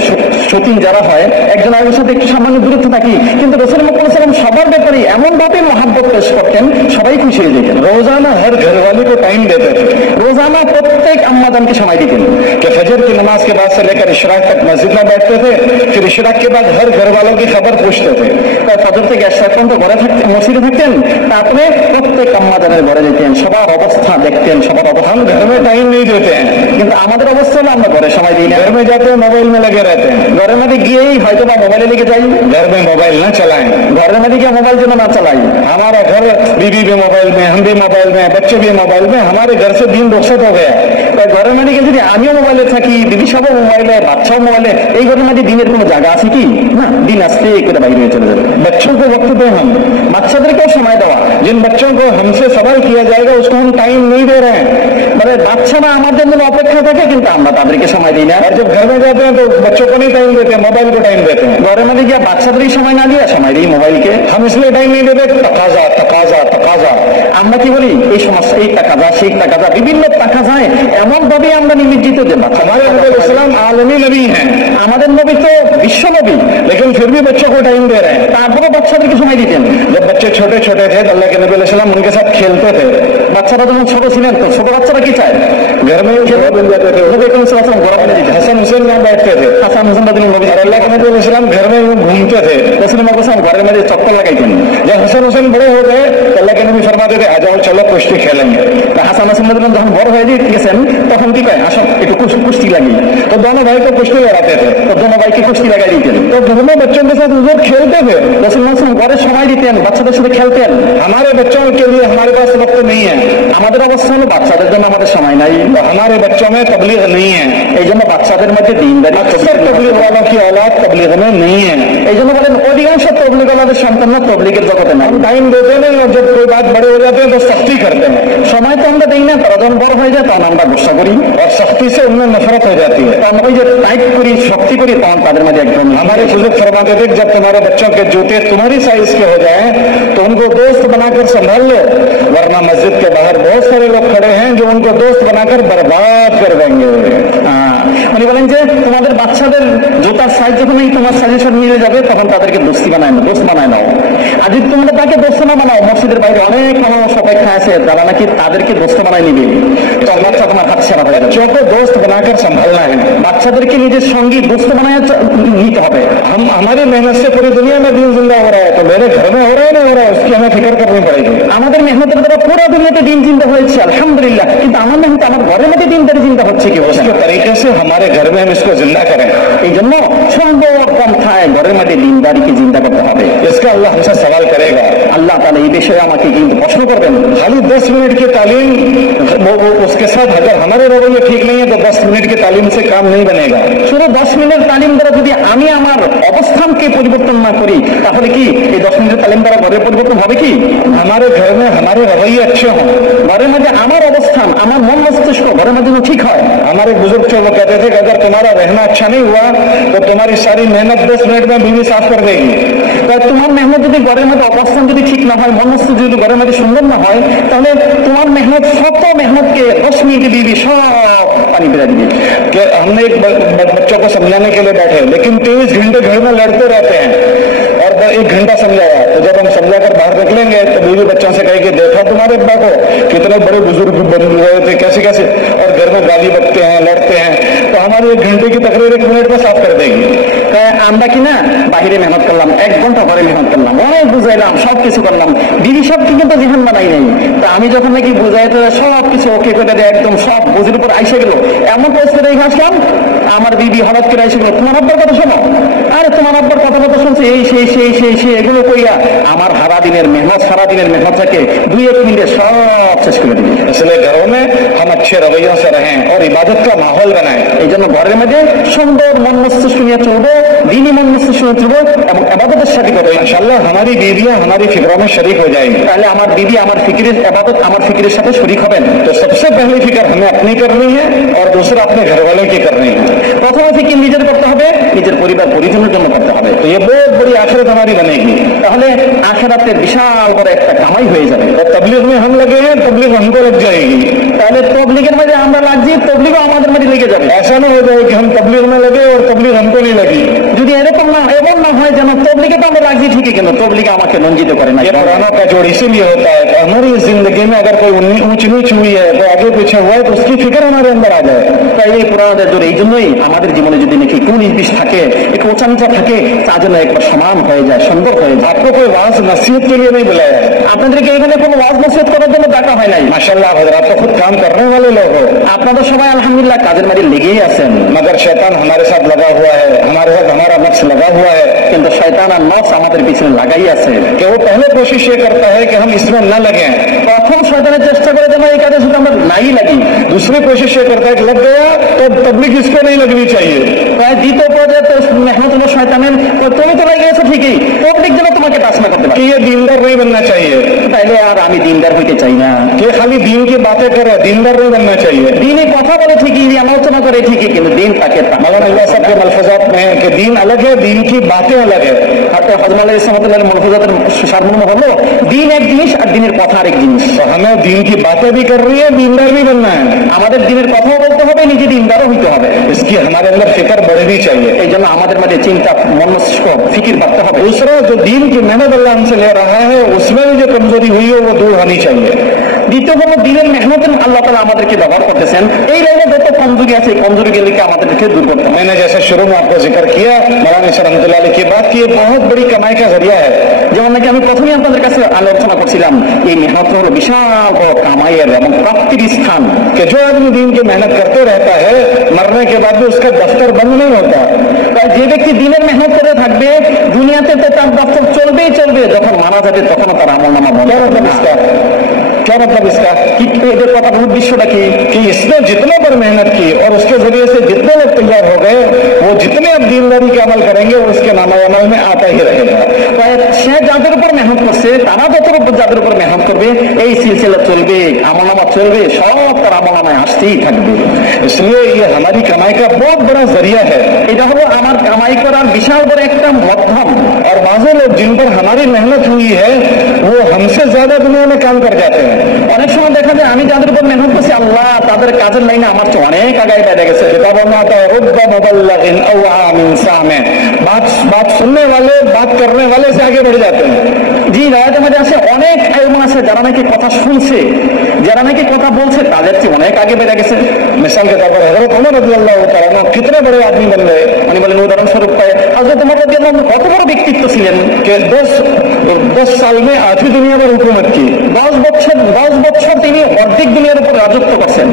সতীন যারা হয় একজন আরেকজনের সাথে একটু সামান্য দূরত্ব থাকি, কিন্তু রাসূল সাল্লাল্লাহু আলাইহি ওয়াসাল্লাম সবার ব্যাপারে এমন ভাবে মহব্বত পেশ করতেন, সবাই খুশি হয়ে যেতেন। रोजाना हर घर वाले को टाइम देते थे রোজানা প্রত্যেক আম্মা জানকে সময় দিতেন कि फजर की नमाज के बाद से लेकर इशराक तक मस्जिद में बैठते थे, फिर इशराक के बाद हर घर वालों की खबर पूछते थे। তাই ফজর থেকে ইশা পর্যন্ত ঘরে থাকতেন, মসজিদে থাকতেন, তারপরে প্রত্যেক আম্মা জানের ঘরে যেতেন, সবার অবস্থা দেখতেন, সবার অবস্থা। हम घर में टाइम नहीं देते हैं, কিন্তু আমাদের অবস্থা হলো আমরা ঘরে সময় দিই না, घर में जाते हैं मोबाइल में लगे रहते हैं। ঘরের মধ্যে গিয়েই হয়তো বা মোবাইলে লেগে যাই, घर में मोबाइल न चलाएं, ঘরের মধ্যে গিয়ে মোবাইল যেন না চালাই। हमारा घर बीवी भी मोबाइल में, हम भी मोबाइल में, बच्चे भी मोबाइल में, हमारे घर से दिन रुखसत हो गया। তাই ঘরের মধ্যে গিয়ে যদি আমিও মোবাইলে থাকি, বিবি সাহেবও মোবাইলে, বাচ্চাও মোবাইলে, এই ঘরের মধ্যে দিনের কোনো জায়গা আছে কি? না, দিন আসতে করে বাইরে হয়ে চলে যাবে। बच्चों को वक्त दें हम, বাচ্চাদেরকেও সময় দেওয়া। जिन बच्चों को हमसे सवाल किया जाएगा उसको हम टाइम नहीं दे रहे हैं। মানে বাচ্চারা আমাদের জন্য অপেক্ষা থাকে, কিন্তু আমরা তাদেরকে সময় দিই না। और जब घर में जाते हैं तो बच्चों को नहीं टाइम देते, मोबाइल को टाइम देते हैं। ঘরের মধ্যে গিয়ে বাচ্চাদেরই সময় না দিয়ে সময় দিই মোবাইলকে। हम इसलिए टाइम नहीं देते, तकाजा तकाजा तकाजा। আমরা কি বলি, এই সমস্যা, এই টাকা যা, সেই টাকা যা, বিভিন্ন টাকা যায়, এমন ভাবে আমরা নিমজ্জিত যে हमारे नबी इस्लाम आलमी नबी हैं, আমাদের নবী তো বিশ্ব নবী, लेकिन फिर भी बच्चों को टाइम दे रहे हैं। তারপরে বাচ্চাদেরকে সময় দিতেন। जब बच्चे छोटे छोटे थे तो अल्लाह के नबी इस्लाम उनके साथ खेलते थे। বাচ্চারা যখন ছোট ছিলেন, তো ছোট বাচ্চারা কি চায়, घर में खेल मिल जाते थे। নবী করিম সাল্লাল্লাহু আলাইহি ওয়াসাল্লাম ঘোরা বলে দিতেন। हसन हुसैन में बैठते थे, হাসান হোসেন রাদিয়াল্লাহু আনহু, और अल्लाह के नबी इस्लाम घर में यूं घूमते थे। রাসূল সাল্লাল্লাহু ঘরের মধ্যে চক্কর লাগাইতেন। जब हसन हुसैन बड़े हो गए तो अल्लाह के नबी फरमाते थे आ जाओ चलो कुश्ती खेलेंगे। তা হাসান হোসেন রাদিয়াল্লাহু আনহু যখন বড় হয়ে গেছেন, তখন কি কয়, আসো একটু কুস্তি লাগি। तो दोनों भाई को कुश्ती लड़ाते थे। তো দোনো ভাইকে কুস্তি লাগাই দিতেন। तो घर में बच्चों के साथ उधर खेलते थे। রাসূল সাল্লাল্লাহু আলাইহি ওয়াসাল্লাম ঘরে সময় দিতেন, বাচ্চাদের সাথে খেলতেন। हमारे बच्चों के लिए हमारे पास वक्त नहीं है, আমাদের অবস্থা হলো বাচ্চাদের জন্য আমাদের সময় নাই। तो हमारे बच्चों में तबलीग नहीं है। এই জন্য বাচ্চাদের মধ্যে দিনদারি, अक्सर तबलीग वालों की औलाद तबलीग में नहीं है। এই জন্য বলেন অধিকাংশ তবলিগওয়ালাদের সন্তানরা তবলিগের জগতে নাই। टाइम देते नहीं, और जब कोई बात बड़े हो जाते हैं तो सख्ती करते हैं, সময় তো আমরা দিই না, তারা যখন বড় হয়ে যায় তখন আমরা গুসা করি, और सख्ती से उनमें नफरत हो जाती है। তখন ওই যে টাইট করি, শক্তি করি, তখন তাদের মধ্যে একদম हमारे बुजुर्ग फरमाते थे जब तुम्हारे बच्चों के जूते तुम्हारी साइज के हो जाएं तो उनको दोस्त बनाकर संभाल लो, वरना मस्जिद के बाहर बहुत सारे लोग खड़े हैं जो उनको दोस्त बनाकर बर्बाद कर देंगे। উনি বলেন যে তোমাদের বাচ্চাদের জুতার সাইজ যখন তোমার সাইজের সাথে মিলে যাবে, তখন তাদেরকে দোস্তি বানায় না, দোস্ত বানায় নাও। আর যদি তোমরা তাকে দোস্ত না বানাও, মসজিদের বাইরে অনেক মানুষ অপেক্ষা আছে যারা নাকি তাদেরকে দোস্ত বানায় নিবে, তো বাচ্চা তোমার হাত ছাড়া হয়ে যাবে। बच्चों को दोस्त बनाकर संभालना है, বাচ্চাদেরকে নিজের সঙ্গী দোস্ত বানায় নিতে হবে। हम हमारी मेहनत से पूरी दुनिया में दिन जिंदा हो रहा है, तो मेरे घर में हो रहा है ना हो रहा है, उसकी हमें फिक्र करनी पड़ेगी। আমাদের মেহনতের দ্বারা পুরো দুনিয়াতে দিন চিন্তা হয়েছে আলহামদুলিল্লাহ, কিন্তু আমার মেহনত আমার ঘরের মধ্যে দিনদারি চিন্তা হচ্ছে কি হচ্ছে उसके तरीके से हमारे घर में हम इसको जिंदा करें। এই জন্য সম্ভব পন্থায় ঘরের মধ্যে দিনদারিকে চিন্তা করতে হবে। इसका अल्लाह हमसे सवाल करेगा। আল্লাহ তাআলা এই বিষয়ে আমাকে কিন্তু প্রশ্ন করবেন। खाली 10 मिनट की तालीम वो उसके साथ अगर हमारे रवैये ठीक नहीं है तो 10 मिनट की तालीम से काम नहीं बनेगा। শুধু 10 মিনিট তালিম দ্বারা যদি আমি আমার অবস্থানকে পরিবর্তন না করি তাহলে কি এই 10 মিনিটের তালিম দ্বারা ঘরের পরিবর্তন হবে কি? हमारे घर में हमारे रवैये अच्छे हों, ঘরের মধ্যে আমার অবস্থান, আমার মন মস্তিষ্ক ঘরের মধ্যে ঠিক হয়। हमारे बुजुर्ग जो वो कहते थे कि अगर तुम्हारा रहना अच्छा नहीं हुआ तो तुम्हारी सारी मेहनत 10 मिनट में बीवी साफ कर देगी। তাই তোমার মেহনত যদি ঘরের মধ্যে অবস্থান যদি ঠিক না হয়, মন মস্তিষ্ক যদি ঘরের মধ্যে সুন্দর না হয়, তাহলে তোমার মেহনত শত মেহনতকে 10 মিনিটে বিবি সব পানি ফেলে দিবে। कि हमने एक बच्चों को समझाने के लिए बैठे लेकिन 23 घंटे घर में लड़ते रहते हैं और 1 घंटा समझाया, तो जब हम समझा कर बाहर निकलेंगे तो बीवी बच्चों से कहेगी देखा तुम्हारे अब्बा को कितने बड़े बुजुर्ग बन गए थे, कैसे कैसे, और घर में गाली बकते हैं, लड़ते हैं। तो हमारी 1 घंटे की तकरीर 1 मिनट में साफ कर देगी। আমরা কিনা বাহিরে মেহনত করলাম, 1 ঘন্টা ঘরে মেহনত করলাম, অনেক বুঝাইলাম, সবকিছু করলাম, বিবি সব কিন্তু জেহান বানাই নাই। তা আমি যখন নাকি বুঝাইতে সবকিছু ওকে করে দেয়, একদম সব বুঝির উপর আইসে গেল, এমন পরিস্থিতি রেখে আসলাম, আমার বিবি হঠাৎ করে আইসে গেল, তোমার আব্বার কথা শোনো, আরে তোমার আব্বার কথা শুনছে, এই সেই সেই সেই সেই এগুলো কইয়া আমার সারাদিনের মেহনতটাকে 2-1 মিনিটে সব শেষ করে দিবি। इसलिए घरों में हम अच्छे रवैयों से रहें और इबादत का माहौल बनाएं। এই জন্য ঘরের মধ্যে সুন্দর মন মস্তিষ্ক নিয়ে চলবো, দিনী মন মস্তিষ্ক নিয়ে চলবো এবং ইবাদতের সাথে করবো। इंशाल्लाह हमारी बीवियां हमारी फिक्रों में शरीक हो जाएंगी। তাহলে আমার বিবি আমার ফিকিরের ইবাদত আমার ফিকিরের সাথে শরীক হবেন। तो सबसे पहली फिक्र हमें अपनी करनी है और दूसरा अपने घर वाले की करनी है। প্রথমে ফিকির নিজের করতে হবে, নিজের পরিবার পরিজনের জন্য করতে হবে। तो ये बहुत बड़ी आखिरत हमारी बनेगी। তাহলে আখিরাতের বিশাল বড় একটা কামাই হয়ে যাবে। और तबलीग में हम लगे हैं, तबलीग हमको लग जाएगी। তাহলে তবলিগের মধ্যে আমরা লাগছি, তবলিগও আমাদের মধ্যে লেগে যাবে। ऐसा ना हो जाए कि हम तबलीग में लगे और तबलीग हमको नहीं लगी। যদি এমন না হয় যেন তবলিগে তো আমরা লাগছি ঠিকই, কিন্তু তবলিগে আমাকে লজ্জিত করে না। ये पुराना का जोड़ इसीलिए होता है कि हमारी जिंदगी में अगर कोई ऊंच नीच हुई है, तो आगे पीछे हुआ है, तो उसकी फिक्र हमारे अंदर आ जाए। তাই এই পুরানাদের জোরে এই জন্যই আমাদের জীবনে যদি নাকি কোন বিষ থাকে, একটু উঁচানিচা থাকে, তা যেন একবার সমান হয়ে যায়, সুন্দর হয়ে যায়। आपको कोई वाज नसीहत के लिए नहीं बुलाया है। আপনাদেরকে এখানে কোনো ওয়াজ নসিহত করার জন্য ডাকা হয় নাই। माशाल्लाह हजरात तो खुद काम करने वाले लोग हो, আপনারা সবাই আলহামদুলিল্লাহ কাজের মাঝে লেগেই আছেন। मगर शैतान हमारे साथ लगा हुआ है, हमारे साथ हमारा नफ्स लगा हुआ है কিন্তু শয়তান আর নফস আমাদের পিছনে লাগাই আছে। कि वो पहले कोशिश ये करता है कि हम इसमें न लगे। প্রথম শয়তানের চেষ্টা করে যেন এই কাজে শুধু আমরা নাই লাগি। दूसरी कोशिश ये करता है कि लग गया तो तबलीग इसको नहीं लगनी चाहिए। তাই দ্বিতীয় পর্যায়ে তো মেহনত হলো শয়তানের, তুমি তো লেগে গেছো ঠিকই, তবলিগ যেন তোমাকে টাচ না করতে পারে। कि ये दीनदार नहीं बनना चाहिए, তাইলে আর আমি দিনদার হইতে চাই না। कि खाली दीन की बातें करे, दीनदार नहीं बनना चाहिए। দিনে কথা বলে ঠিকই, আলোচনা করে ঠিকই, কিন্তু দিন তাকে मौलाना अल्लाह साहब के मलफूजात में है कि दीन अलग है, दीन की बातें अलग है। হাতে হযরত আলাইহিস মলফুজাতের সারমর্ম হলো দিন এক জিনিস আর দিনের কথা আরেক জিনিস। तो हमें दीन की बातें भी कर रही है, दीनदार भी बनना है। আমাদের দিনের কথাও বলতে হবে, নিজে দিনদারও হইতে হবে। इसकी हमारे अंदर फिक्र बढ़नी चाहिए। এই জন্য আমাদের মধ্যে চিন্তা, মন মস্তিষ্ক, ফিকির বাড়তে হবে। दूसरा जो दीन की मेहनत अल्लाह हमसे ले रहा है, उसमें भी जो कमजोरी हुई है वो दूर होनी चाहिए। দ্বিতীয় হলো দিনের মেহনত আল্লাহ তাআলা আমাদেরকে ব্যবহার করতেছেন, এই লাইনে যত কমজোরি আছে, কমজোরিগুলিকে আমাদেরকে দূর করতে হবে। मैंने जैसे शुरू में आपको जिक्र किया, मौलाना रहमतुल्लाह अलैह की बात की, ये बहुत बड़ी कमाई का जरिया है। যেমন নাকি আমি প্রথমে আপনাদের কাছে আলোচনা করছিলাম, এই মেহনত হলো বিশাল বড় কামাইয়ের এবং প্রাপ্তির স্থান। कि जो आदमी दीन की मेहनत करते रहता है, मरने के बाद भी उसका दफ्तर बंद नहीं होता। তাই যে ব্যক্তি দিনের মেহনত করে থাকবে, দুনিয়াতে তো তার দপ্তর চলবেই চলবে, যখন মারা যাবে তখনও তার আমলনামা বন্ধ হবে না। क्या मतलब इसका? কি এদের কথা উদ্দেশ্যটা কি? कि इसने जितने पर मेहनत की और उसके जरिए से जितने लोग तैयार हो गए, वो जितने अब दीनदारी के अमल करेंगे वो उसके नामा अमल में आता ही रहेगा। তাই সে যাদের উপর মেহনত করছে, তারা যাদের উপর মেহনত করবে, এই সিলসিলা চলবে, আমলনামা চলবে, সব তার আমলনামায় আসতেই থাকবে। इसलिए ये हमारी कमाई का बहुत बड़ा जरिया है। এটা হলো আমার কামাই করার বিশাল বড় একটা মাধ্যম। और बाज़ लोग जिन पर हमारी मेहनत हुई है, वो हमसे ज्यादा दुनिया में काम कर जाते हैं। অনেক সময় দেখা যায় আমি যাদের উপর মেহনত করছি, আল্লাহ তাদের কাজের লাইনে আমার চেয়ে অনেক আগায় বেড়ে গেছে। बात सुनने वाले, बात करने वाले से आगे बढ़ जाते हैं। জি, রায়তের মধ্যে আছে অনেক এমন আছে যারা নাকি কথা শুনছে, যারা নাকি কথা বলছে, তাদের চেয়ে অনেক আগে বেড়ে গেছে। मिसाल के तौर पर हजरत उमर रज़ियल्लाहु ताला अन्हु कितने बड़े आदमी बन गए। উনি বলেন উদাহরণস্বরূপ হযরত উমর রাদিয়াল্লাহু আনহু কত বড় ব্যক্তিত্ব ছিলেন कि 10 साल में आधी दुनिया पर हुकूमत की। 10 বছর তিনি অর্ধেক দুনিয়ার উপর রাজত্ব করছেন।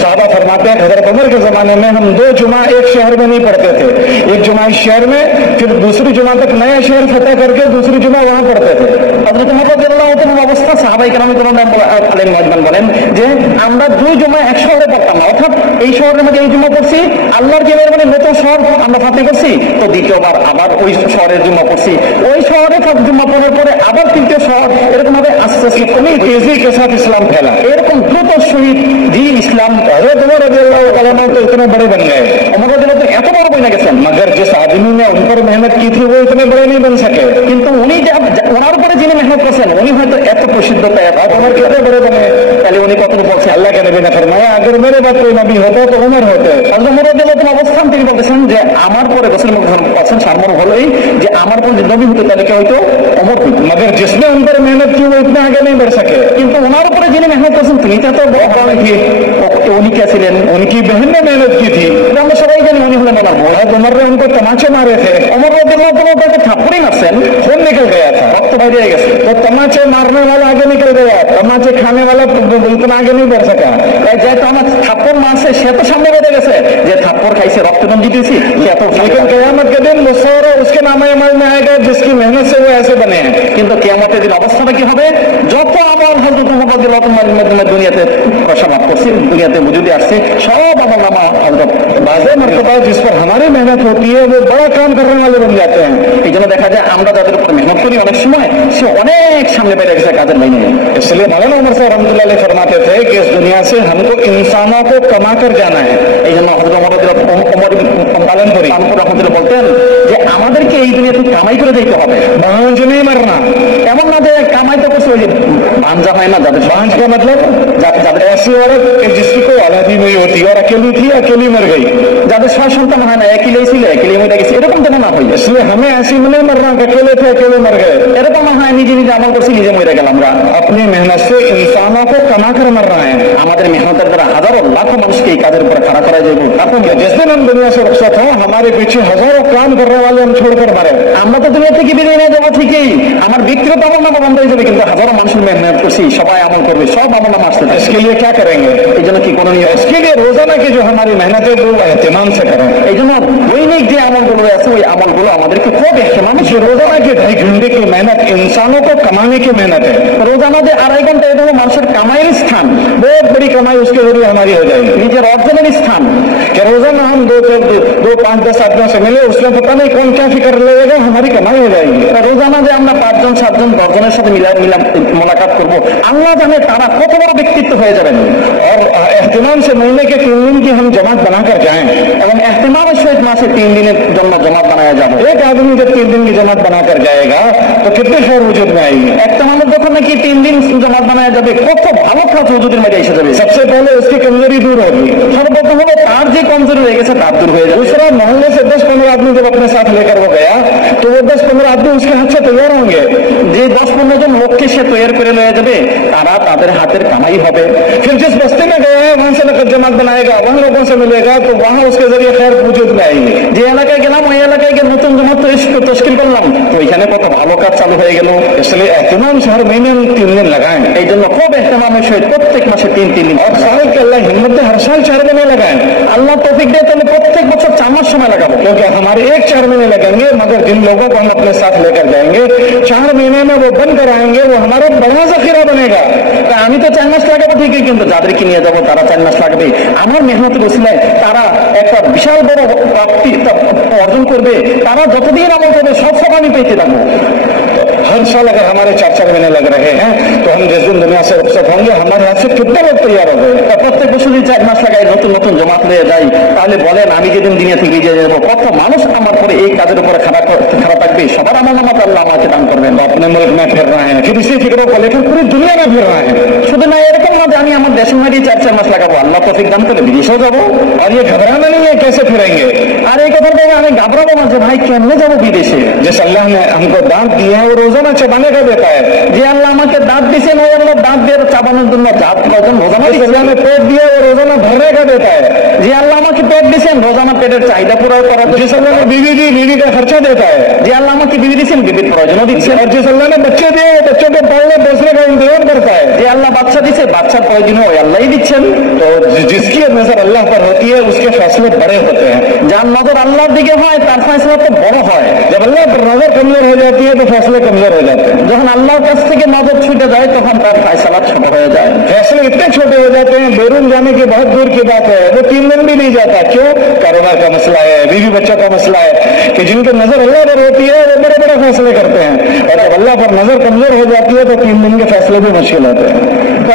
साहबा फरमाते हैं हजरत उमर के जमाने में हम 2 जुमा एक शहर में नहीं पढ़ते थे, एक जुमा इस शहर में, फिर दूसरी जुमा तक नया शहर फतह करके दूसरी जुमा वहां पढ़ते थे। হযরত ওমর রাদিয়াল্লাহু তাআলার অবস্থা সাহাবায়ে কেরাম আলেম মজমান বলেন যে আমরা 2 জুমা এক শহরে পড়তাম না, অর্থাৎ এই শহরের মধ্যে এই জুমা পড়ছি, আল্লাহর যে মানে নতুন শহর আমরা ফাতে করছি, তো দ্বিতীয়বার আবার ওই শহরের জুমা পড়ছি, ওই শহরে জুমা পড়ার পরে আবার তৃতীয় শহর, এরকম ভাবে আস্তে আস্তে इतनी तेजी के साथ इस्लाम फैला। এরকম দ্রুত সহিত দিন ইসলাম हज़रत उमर रज़ियल्लाहु ताला अन्हु तो इतने बड़े बन गए, ওমর রাদিয়াল্লাহু তাআলা এত বড় বইনা গেছেন, मगर जिस आदमी ने उन पर मेहनत की थी वो इतने बड़े नहीं बन सके। কিন্তু উনি ওনার উপরে যিনি মেহনত করছেন উনি হয়তো এত প্রসিদ্ধতা आप उमर कितने बड़े बने? তাহলে উনি কতটুকু বলছেন। अल्लाह के नबी ने फरमाया अगर मेरे बाद कोई नबी होता तो उमर होते। হযরত ওমর রাদিয়াল্লাহু তাআলা অবস্থান তিনি বলতেছেন যে আমার পরে রাসূল বলেছেন সারমর হলোই যে আমার পরে যদি নবী হতো তাহলে কে হয়তো ওমর হইতো। मगर जिसने उन पर मेहनत की वो इतना आगे नहीं बढ़ सके। কিন্তু ওনার উপরে যিনি মেহনত করছেন তিনি তো বড় थी উনি কে ছিলেন? उनकी बहन ने मेहनत की थी। আমরা सबाई জানি उन्हीं হলেন ওনার বড়। हज़रत उमर ने उनको तमाचे मारे थे, ওমর রাদিয়াল্লাহু তাআলা তাকে থাপ্পড়ই মারছেন, खून निकल गया था, রক্ত বাইরে হয়ে গেছে। तो तमाचे मारने वाला आगे निकल गया, तमाचे खाने वाला इतना आगे नहीं बढ़ सका। যে তো আমার থাপ্পড় মারছে সে তো সামনে বেঁধে গেছে, যে থাপ্পড় খাইছে রক্তদান দিতেছি সে এত। लेकिन क़यामत के दिन मुसव्वर उसके नामे अमल में आएगा जिसकी मेहनत से वो ऐसे बने हैं। কিন্তু কিয়ামতের দিন অবস্থাটা কি হবে? যত আমল হযরত ওমর রাদিয়াল্লাহু তাআলার মাধ্যমে দুনিয়াতে প্রসাব করছে, দুনিয়াতে মজুদে আসছে, সব আমল নামা হযরত बाज़ मर्तबा जिस पर हमारी मेहनत होती है वो बड़ा काम करने वाले बन जाते हैं। এই জন্য দেখা যায় আমরা যাদের উপর মেহনত করি অনেক সময় সে অনেক সামনে বেড়ে গেছে কাজের বাইরে। इसलिए मौलाना उमर साहब रहमतुल्लाह अलैह फरमाते थे कि इस दुनिया से हमको इंसानों को कमा कर जाना है। এই জন্য হযরত ওমর পালনপুরি রহমতুল্লাহ বলতেন যে আমাদেরকে এই দুনিয়াতে কামাই করে দিতে হবে, बांझ नहीं मरना। এমন না যে কামাই তো করছে ওই যে বাঞ্জা হয় না, যাদের बांझ का मतलब যাদের ऐसी औरत कि जिसकी कोई औलाद ही नहीं होती और अकेली थी, अकेली मर गई। যাদের 6 সন্তান হয় না, একই ছিল একই মরে গেছে, এরকম যেন না হয়। इसलिए हमें ऐसी में नहीं मरना कि अकेले थे अकेले मर गए। এরকম না হয় নিজে নিজে আমল করছি নিজে মরে গেলাম। আমরা अपनी मेहनत से इंसानों को कमा कर मर रहे हैं। আমাদের মেহনতের দ্বারা হাজারো লাখো মানুষকে এই কাজের উপর খাড়া করা যাবে। आपको जिस दिन हम दुनिया से रुखसत हो हमारे पीछे हजारों काम करने वाले हम छोड़कर मरे। আমরা তো দুনিয়া থেকে বিদায় নিয়ে যাবো ঠিকই, আমার ব্যক্তিগত আমল নামা বন্ধ হয়ে যাবে, কিন্তু হাজারো মানুষের মেহনত করছি, সবাই আমল করবে, সব আমল নামা আসতে থাকে। इसके लिए क्या करेंगे? এই जন্য কি করণীয়? इसके लिए रोजाना की जो हमारी मेहनत है वो एहतिमाम से करें। এই জন্য দৈনিক যে আমলগুলো আছে ওই আমলগুলো আমাদেরকে খুব এহতেমাম। जो रोजाना की 2.5 घंटे की मेहनत इंसानों को कमाने की मेहनत है। রোজানা যে 2.5 ঘন্টা এটা মানুষের কামাইয়ের স্থান, बहुत बड़ी कमाई उसके जरिए हमारी हो जाएगी। নিজের অর্জনের স্থান। कि रोजाना हम 2, 5, 10 आदमियों से मिले, उसमें पता नहीं कौन क्या फिक्र लेगा, हमारी कमाई हो जाएगी। রোজানা যে আমরা 5 জন 7 জন 10 জনের সাথে মোলাকাত করবো, আল্লাহ জানে তারা কত বড় ব্যক্তিত্ব হয়ে যাবেন। और एहतिमाम से महीने के 3 दिन की हम जमात बनाकर जाएं। এবং এহতেমামের সহিত মাসে 3 দিনের জন্য জমাত বানায়া যাবে। एक आदमी जब 3 दिन की जमात बनाकर जाएगा तो कितने खैर वजूद में आएगी। এহতেমামের যখন নাকি 3 দিন জমাত বানায়া যাবে, কত ভালো কাজ ওজুদের মধ্যে এসে যাবে। सबसे पहले उसकी कमजोरी दूर होगी। সর্বপ্রথম হলো তার যে কমজোরি হয়ে গেছে তার দূর হয়ে যাবে। दूसरा, मोहल्ले से 10-15 आदमी जब अपने साथ लेकर वो गया तो वो 10-15 आदमी उसके हाथ से तैयार होंगे। যে 10-15 জন লোককে সে তৈরি করে নিয়ে যাবে, তারা তাদের হাতের কামাই হবে। फिर जिस बस्ती में गया है वहां से लेकर जमात बनाएगा, वहां लोगों से मिलेगा तो वहां उसके जरिए खैर वजूद में आएगी। যে এলাকায় গেলাম ওই এলাকায় গিয়ে নতুন জমাত তশকিল করলাম, তো এখানে কত ভালো কাজ চালু হয়ে গেল। इसलिए एहतिमाम से हर महीने हम 3 दिन लगाएं। এই জন্য খুব এহতেমামের সহিত প্রত্যেক মাসে 3 দিন और साल के अल्लाह हिम्मत दे हर साल 4 महीने लगाएं। আল্লাহ তৌফিক দেয় তাহলে প্রত্যেক বছর 4 মাস সময় লাগাবো। क्योंकि हमारे 1-4 महीने लगेंगे, मगर जिन लोगों को हम अपने साथ लेकर जाएंगे 4 महीने में वो बन कर आएंगे, वो हमारा बड़ा जखीरा बनेगा। তা আমি তো 4 মাস লাগাবো ঠিকই, কিন্তু যাদেরকে নিয়ে যাবো তারা 4 মাস লাগবে। আমার মেহনতের উসিলায় তারা একটা বিশাল বড় প্রাপ্তি অর্জন করবে। তারা যতদিন আমল করবে সব আমি পেতে থাকবো। हर साल अगर हमारे 4-4 महीने लग रहे हैं तो हम जिस दिन दुनिया से रुखसत होंगे हमारे हाथ से कितने लोग तैयार हो गए। প্রত্যেক বছর যদি 4 মাস লাগাই নতুন নতুন জমাত নিয়ে যাই, তাহলে বলেন আমি যেদিন দুনিয়া থেকে বিদায় যাবো কত মানুষ আমার পরে এই কাজের উপরে খারাপ থাকবে। সবার আমার নামাজ আল্লাহ আমাকে দান করবেন। अपने मुल्क में फिर रहे हैं, फिर इसी फिक्रों को लेकर पूरी दुनिया में फिर रहे हैं। শুধু না এরকম না যে আমি আমার দেশের মাঝে 4 মাস লাগাবো, আল্লাহ তৌফিক দান করে বিদেশেও যাবো। और ये घबराना नहीं है कैसे फिरेंगे। আর এই কথা বলে আমি ঘাবড়াবো না যে ভাই কেমনে যাবো বিদেশে। जिस अल्लाह ने हमको दांत दिए हैं वो रोजाना चबाने का देता है। যে আল্লাহ আমাকে দাঁত দিয়েছেন ওই আল্লাহ দাঁত দিয়ে চাবানোর জন্য দাঁত রোজানা जिस अल्लाह ने पेट दिया वो रोजाना भरने का देता है। যে আল্লাহ আমাকে পেট দিয়েছেন রোজানা পেটের চাহিদা পুরো করার জন্য। जिस अल्लाह ने बीवी दी बीवी का खर्चा देता है। যে আল্লাহ আমাকে বিবি দিয়েছেন বিবির প্রয়োজনও দিচ্ছেন। और जिस अल्लाह ने बच्चे दिए वो बच्चों के पालने पोसने का इंतजाम करता है। যে আল্লাহ বাচ্চা দিচ্ছে বাচ্চার প্রয়োজনও ওই আল্লাহই দিচ্ছেন। तो जिसकी नजर अल्लाह पर होती है उसके फैसले बड़े होते हैं। যার নজর আল্লাহর দিকে হয় তার ফয়সালা তো বড় হয়। जब अल्लाह पर नजर कमजोर हो जाती है तो फैसले कमजोर हो जाते हैं। যখন আল্লাহর কাছ থেকে নজর ছুটে যায় তখন তার ফয়সালা ছোট হয়ে যায়। फैसले इतने छोटे हो जाते हैं, बैरून जाने की बहुत दूर की बात है, वो 3 दिन भी नहीं जाता। क्यों? कोरोना का मसला है, बीवी बच्चा का मसला है, कि जिनकी नजर अल्लाह पर होती है वो बड़े बड़े फैसले करते हैं, और जब अल्लाह पर नजर कमजोर हो जाती है तो 3 दिन के फैसले भी मुश्किल होते हैं।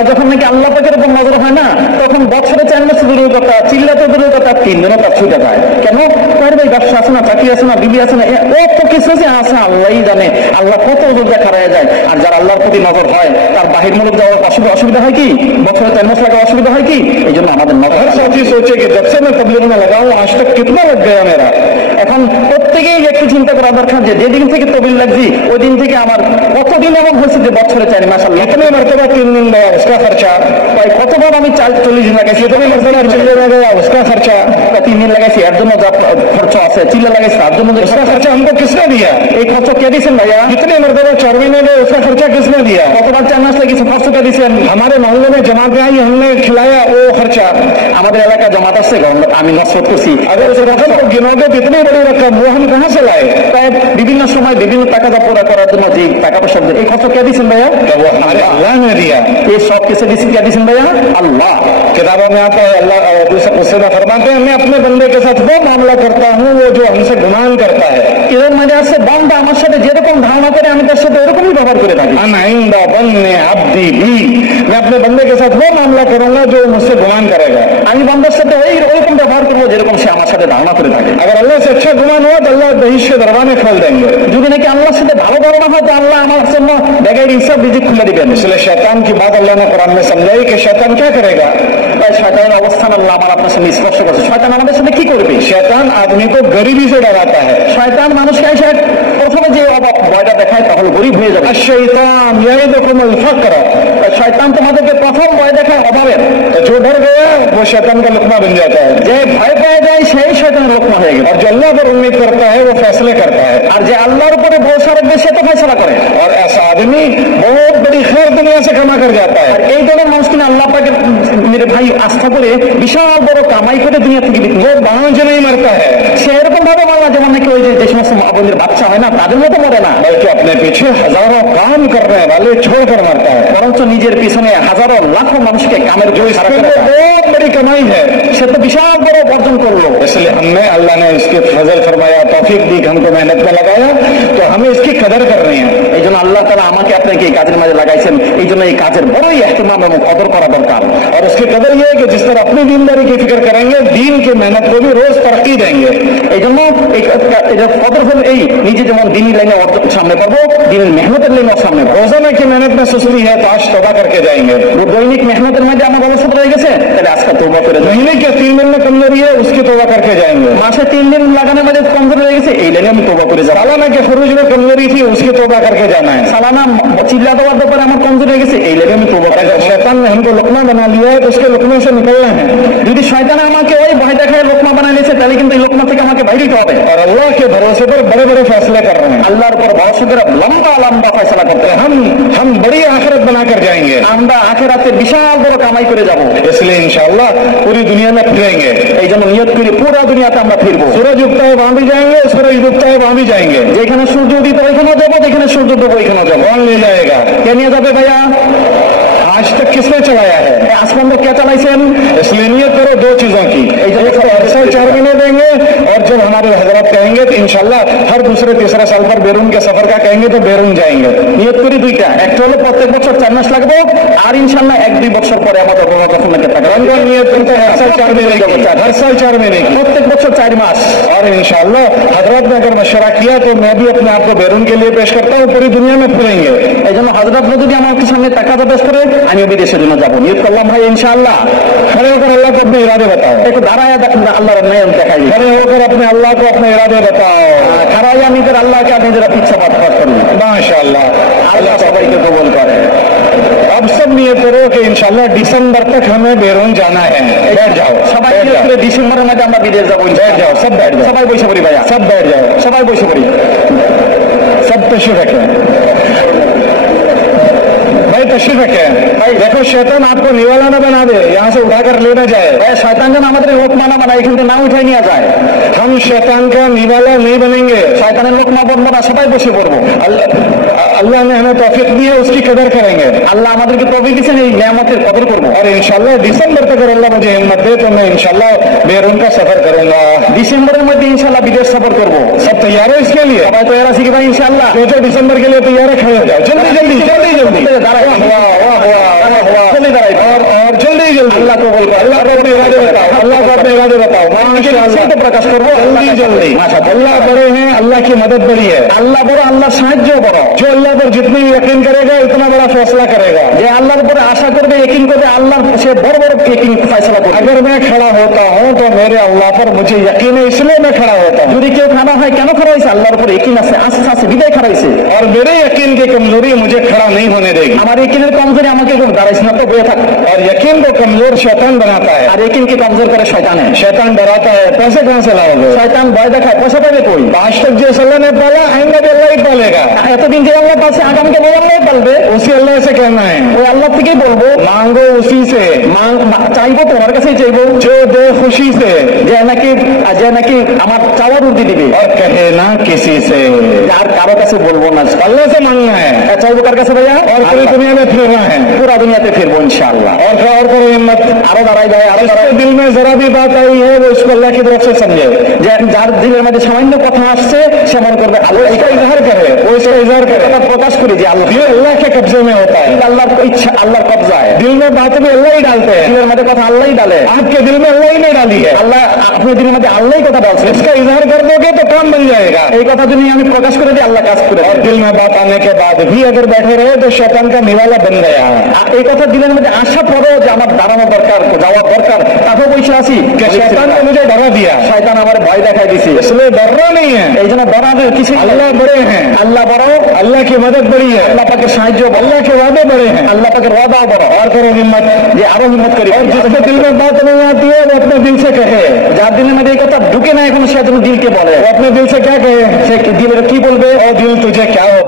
যখন নাকি আল্লাহ পাকের উপর নজর হয় না তখন বছরে 4 মাস দূরের কথা, চিল্লাতে দূরের কথা, 3 দিনও তার ছুটে যায়। কেন? তার ভাই ব্যবসা আছে না, চাকরি আছে না, বিবি আছে না, কত কিছু যে আছে আল্লাহই জানে। আল্লাহ কত ওজন দেখা রয়ে যায়। আর যার আল্লাহর প্রতি নজর হয় তার বাহির মুলক যাওয়ার অসুবিধা হয় কি? বছরে 4 মাস লাগা অসুবিধা হয় কি? এই জন্য আমাদের নজর। हर साथी सोचे कि जब से मैं तबलीग में लगा हूं आज तक कितना लग गया मेरा। এখন প্রত্যেকেই একটু চিন্তা করা দরকার যে যেদিন থেকে তবিল লাগছি ওই দিন থেকে আমার কতদিন এমন হয়েছে যে বছরে 4 মাস আল্লাহ इतने मरतबा 3 दिन गया उसका खर्चा, কতবার আমি 40 দিন লাগাইছি, इतने मरतबा चिल्ले में गया उसका खर्चा, 3 দিন লাগাইছি এর জন্য যা খরচ আছে, চিল্লা লাগাইছি তার জন্য उसका खर्चा हमको किसने दिया? এই খরচ কে দিয়েছেন ভাইয়া? कितने मरतबा 4 महीने गए उसका खर्चा किसने दिया? কতবার 4 मास লাগিয়েছে খরচটা দিয়েছেন? हमारे मोहल्ले में जमात आई, हमने खिलाया वो खर्चा। আমাদের এলাকায় জমাত আছে, আমি নসরত করছি। अगर उस रकम को गिनोगे तो इतनी बड़ी रकम वो हम कहाँ से लाए? তাই বিভিন্ন সময় বিভিন্ন টাকা পুরা করার জন্য যে টাকা পয়সা এই খরচ কে দিয়েছেন ভাইয়া? तो वो हमारे अल्लाह ने दिया। এই সব কিছু কে দিয়েছেন ভাইয়া? আল্লাহ। किताबों में आता है अल्लाह उससे फरमाते हैं मैं अपने बंदे के साथ वो मामला करता हूँ वो जो हमसे गुमान करता है। এর মানে আছে বান্দা আমার সাথে যেরকম ধারণা করে আমি তার সাথে ওরকমই ব্যবহার করে থাকি। अनइंदा बन्ने अब्दी भी, मैं अपने बंदे के साथ वो मामला करूंगा जो मुझसे गुमान करेगा। আমি বান্দার সাথে ওইরকম ব্যবহার করবো যেরকম সে আমার সাথে ধারণা করে থাকে। अगर अल्लाह से अच्छा गुमान हुआ तो अल्लाह बहिश के दरवाजे खोल देंगे। যদি নাকি আল্লাহর সাথে ভালো ধারণা হয় তো আল্লাহ আমার জন্য বেগাইর হিসাব রিজিক খুলে দিবেন। इसलिए शैतान की बात अल्लाह ने कुरान में समझाई कि शैतान क्या करेगा। তাই শয়তানের অবস্থান আল্লাহ আমার আপনার সামনে স্পর্শ করছে। শয়তান আমাদের সাথে কি করবে? शैतान आदमी को गरीबी से डराता है। শয়তান মানুষকে এসে প্রথমে যে ভয়টা দেখায় তাহলে গরিব হয়ে যাবে। शैतान यईदुकुमुल फक्र, শয়তান তোমাদেরকে প্রথম ভয় দেখায় অভাবের। तो जो डर गया वो शैतान का लुकमा बन जाता है। যে ভয় পেয়ে যায় সেই শয়তানের লোকমা হয়ে গেল। और जो अल्लाह पर उम्मीद करता है वो फैसले करता है। আর যে আল্লাহর উপরে ভরসা রাখবে সে তো ফয়সালা করে। और ऐसा आदमी बहुत बड़ी खैर दुनिया से कमा कर जाता है। আর এই ধরনের মানুষ কিনা আল্লাহ পাকের মেরে ভাই আস্থা করে বিশাল বড় কামাই করে দুনিয়া থেকে वो बांझ नहीं मरता है, সে এরকম ভাবে মারা যেমন নাকি ওই যে সমস্ত বোনের বাচ্চা হয় না তাদের মতো মরে না, बल्कि अपने पीछे हजारों काम करने वाले छोड़कर मरता है। বরঞ্চ নিজের পিছনে হাজারো লাখো মানুষকে কামের जो জোরে इसके लिए बहुत बड़ी कमाई है। সে তো বিশাল বড় অর্জন করলো। इसलिए हमें अल्लाह ने इसके फजल फरमाया, तौफीक दी, हमको मेहनत में लगाया, तो हमें इसकी कदर करनी है। এই জন্য আল্লাহ তাআলা আমাকে আপনাকে এই কাজের মাঝে লাগাইছেন, এই জন্য এই কাজের বড়ই ইহতিমাম এবং কদর করা দরকার। और उसकी कदर ये है कि जिस तरह अपनी दीनदारी की फिक्र करेंगे दीन की मेहनत को भी रोज तरक्की देंगे। এই জন্য এটা কদর হল এই নিজে যেমন দিনী লাইনে সামনে পাবো, দিনের মেহনতের লাইনে সামনে পাবো। रोजाना की मेहनत में सुस्ती है तो आज तौबा करके जाएंगे। দৈনিক মেহনতের মধ্যে আমার অবস্থা রয়ে গেছে, তাহলে আজকে তওবা করে যাই। महीने के 3 दिन में कमजोरी है उसकी तौबा करके जाएंगे। মাসে 3 দিন লাগানোর মধ্যে কমজোরি রয়ে गেছে, এই লাইনে আমি তওবা করে যাব। सालाना के खरूज में कमजोरी थी उसकी तौबा करके जाना है। সালানা চিল্লা দেওয়ার ব্যাপারে আমার কমজোরি হয়ে গেছে, এই লাইনে আমি তওবা করে যাব। शैतान ने हमको लुकमा बना लिया है तो उसके लुकमे से निकलना है। যদি শয়তান আমাকে ওই ভয় দেখায় লোকমা বানায় নিয়েছে তাহলে কিন্তু এই লোকমা থেকে আমাকে বাইরে দিতে হবে। और अल्लाह के भरोसे पर बड़े बड़े फैसले कर रहे हैं। আল্লাহর উপর ভরসা করে লম্বা লম্বা ফয়সালা করতে হবে। हम बड़ी आखिरत बनाकर जाएंगे। আমরা আখিরাতে বিশাল বড় কামাই করে যাব। इसलिए इंशाअल्लाह पूरी दुनिया में फिरेंगे। এই জন্য নিয়ত করি পুরো দুনিয়াতে আমরা ফিরবো। सूरज उगता है वहां भी जाएंगे, सूरज डूबता है वहां भी जाएंगे। যেখানে সূর্য উদিত ওইখানেও যাবো, যেখানে সূর্য ডুবো ওইখানেও যাবো। कौन ले जाएगा? কে নিয়ে যাবে ভাইয়া? आज तक किसने चलाया है? আসমান কে চালাইছেন? इसलिए नियत करो 2 चीजों की, एक तो अरसा 4 महीने देंगे, और जब हमारे हजरत कहेंगे तो इंशाल्लाह हर दूसरे तीसरे साल पर बैरून के सफर का कहेंगे तो बैरून जाएंगे। নিয়ত করি দুইটা, একটা হলো প্রত্যেক বছর 4 মাস লাগবে, আর ইনশাআল্লাহ 1-2 বছর পরে আমাদের বাবা যখন নাকি টাকা उनका नियत करते हैं हर साल 4 महीने की, हर साल 4 महीने की, প্রত্যেক বছর 4 মাস। और इंशाल्लाह हजरत ने अगर मशवरा किया तो मैं भी अपने आप को बैरून के लिए पेश करता हूँ, पूरी दुनिया में फिरेंगे। এই জন্য হযরত যদি আমাকে সামনে টাকা পেশ করে আমিও বিদেশের জন্য যাবো, নিয়ত করলাম ভাই ইনশাআল্লাহ। खड़े होकर अल्लाह को अपने इरादे बताओ, একটু দাঁড়ায় দেখেন আল্লাহর নিয়ম দেখাই। खड़े होकर अपने अल्लाह को अपने इरादे बताओ। খারাই আমি তো আল্লাহকে নিজের ইচ্ছা পাঠ করি। माशाअल्लाह, আল্লাহ সবাইকে কবুল করে। अब सब नियत करो कि इंशाल्लाह दिसंबर तक हमें बैरून जाना है। बैठ जाओ, সবাই बैठ নিয়ত जाओ, করে ডিসেম্বরের মধ্যে আমরা বিদেশ যাবো। बैठ जाओ, सब बैठ जाओ, সবাই বসে পড়ি ভাইয়া, सब बैठ जाओ, সবাই বসে পড়ি। सब तशरीफ रखें भाई, तशरीफ रखें। ভাই देखो शैतान आपको निवाला न बना दे, यहाँ से उठाकर ले न जाए। ভাই শয়তান যেন আমাদের লোকমা না বানায়, এখান থেকে না উঠাই নিয়ে যায়। हम शैतान का निवाला नहीं बनेंगे। শয়তানের লোকমা বনবো না, সবাই বসে পড়বো। अल्लाह ने हमें तौफीक दी है, उसकी कदर करेंगे। আল্লাহ আমাদেরকে তৌফিক দিয়েছেন, এই নিয়ামতের कदर করবো। और इंशाल्लाह दिसंबर तक अगर अल्लाह मुझे हिम्मत दे तो मैं इंशाल्लाह बेरून का सफर करूंगा। ডিসেম্বরের মধ্যে ইনশাআল্লাহ বিদেশ সফর করবো। सब तैयार है इसके लिए? সবাই তৈরি আছি কি ভাই? ইনশাআল্লাহ जो दिसंबर के लिए तैयार है, खड़े हो जाओ, जल्दी जल्दी जल्दी जल्दी। দাঁড়াই, জলদি দাঁড়াই। और जल्दी जल्दी আল্লাহ কবুল করে। अल्लाह को अपने इरादे बताओ, अल्लाह को अपने इरादे बताओ। माशाअल्लाह তো প্রকাশ করবো। जल्दी जल्दी। अल्लाह बड़े हैं, अल्लाह की मदद बड़ी है। আল্লাহ বড়, আল্লাহ সাহায্য বড়। जो अल्लाह पर जितनी यकीन करेगा उतना बड़ा फैसला करेगा। যে আল্লাহর উপরে আশা করবে, यकीन করবে, আল্লাহর সে বড় বড় यकीन फैसला করবে। अगर मैं खड़ा होता हूँ तो मेरे अल्लाह पर मुझे यकीन है, इसलिए मैं खड़ा होता हूँ। যদি কেউ খানা হয়, কেন খাওয়া হয়েছে? আল্লাহর উপরে यकीन আছে, আস্থা আছে, বিদায় খাওয়া হয়েছে। और मेरे यकीन की कमजोरी मुझे खड़ा नहीं होने देगी। আমার यकीনের কমজোরি আমাকে কেউ দাঁড়াইছে না, তো বয়ে থাক। और यकीन को कमजोर शैतान बनाता है। আর यकीन কে কমজোর করে শয়তানে। शैतान डराता है, पैसे कहाँ से लाओगे? শয়তান ভয় দেখায়, পয়সা পাবে কই? आज तक जिस अल्लाह ने पाला, आएंगे भी अल्लाह ही पालेगा। এতদিন যে আল্লাহ পাচ্ছে, আগামীকে বলে আল্লাহ পালবে। उसी अल्लाह से कहना है, ওই আল্লাহ থেকেই বলবো, मांगो उसी से, চাইবো তোমার কাছেই চাইবো, जो दे खुशी से, যে নাকি আমার চাওয়ার উর্দি দিবে। और कहे ना किसी से। আর কারো কাছে বলবো না, अल्लाह से मांगना है। চাইবো কার কাছে ভাইয়া? और पूरी दुनिया में फिरना है। পুরা দুনিয়াতে ফিরবো ইনশাআল্লাহ। और करो हिम्मत। আরো দাঁড়াই ভাই, আরো দাঁড়াই। जिसके दिल में जरा भी बात आई है वो इसको अल्लाह की तरफ से समझे। যার দিলের মধ্যে সামান্য কথা আসছে, সে মনে করবে আল্লাহ इसका इजहार करे, वो इसका इजहार करे। কথা প্রকাশ করি যে আল্লাহ, ये अल्लाह के कब्जे में होता है। আল্লাহর ইচ্ছা, আল্লাহর কবজায়। दिल में बात भी अल्लाह ही डालते हैं। দিলের মধ্যে কথা আল্লাহই ডালে। आपके दिल में अल्लाह ही नहीं डाली है। আল্লাহ আপনার দিলের মধ্যে আল্লাহই কথা ডালছে। इसका इजहार कर दोगे तो काम बन जाएगा। এই কথা যদি আমি প্রকাশ করে দিই, আল্লাহ কাজ করে और দেয়। दिल में बात आने के बाद भी अगर बैठे रहे तो शैतान का निवाला बन गया। আর এই কথা দিলের মধ্যে আসা পরেও যে আমার দাঁড়ানো দরকার, যাওয়া দরকার, তাতেও বসে আছি। कि शैतान ने मुझे डरा दिया, শয়তান আমার ভয় দেখাই দিছে। इसलिए डरना नहीं है। এই জন্য ডরানোর কিছু নেই। अल्लाह बड़े हैं, আল্লাহ বড়, अल्लाह की मदद बड़ी है, আল্লাহ পাকের সাহায্য বড়, अल्लाह के वादे बड़े हैं। আল্লাহ পাকের ওয়াদাও বড়। और करो हिम्मत। যে আরো হিম্মত করি। और जिसके दिल में बात नहीं आती है वो अपने दिल से कहे। যার দিলের মধ্যে এই কথা ঢুকে না এখন, সে যেন দিলকে বলে। वो अपने दिल से क्या कहे? সে দিলের কি বলবে? ओ दिल तुझे क्या हो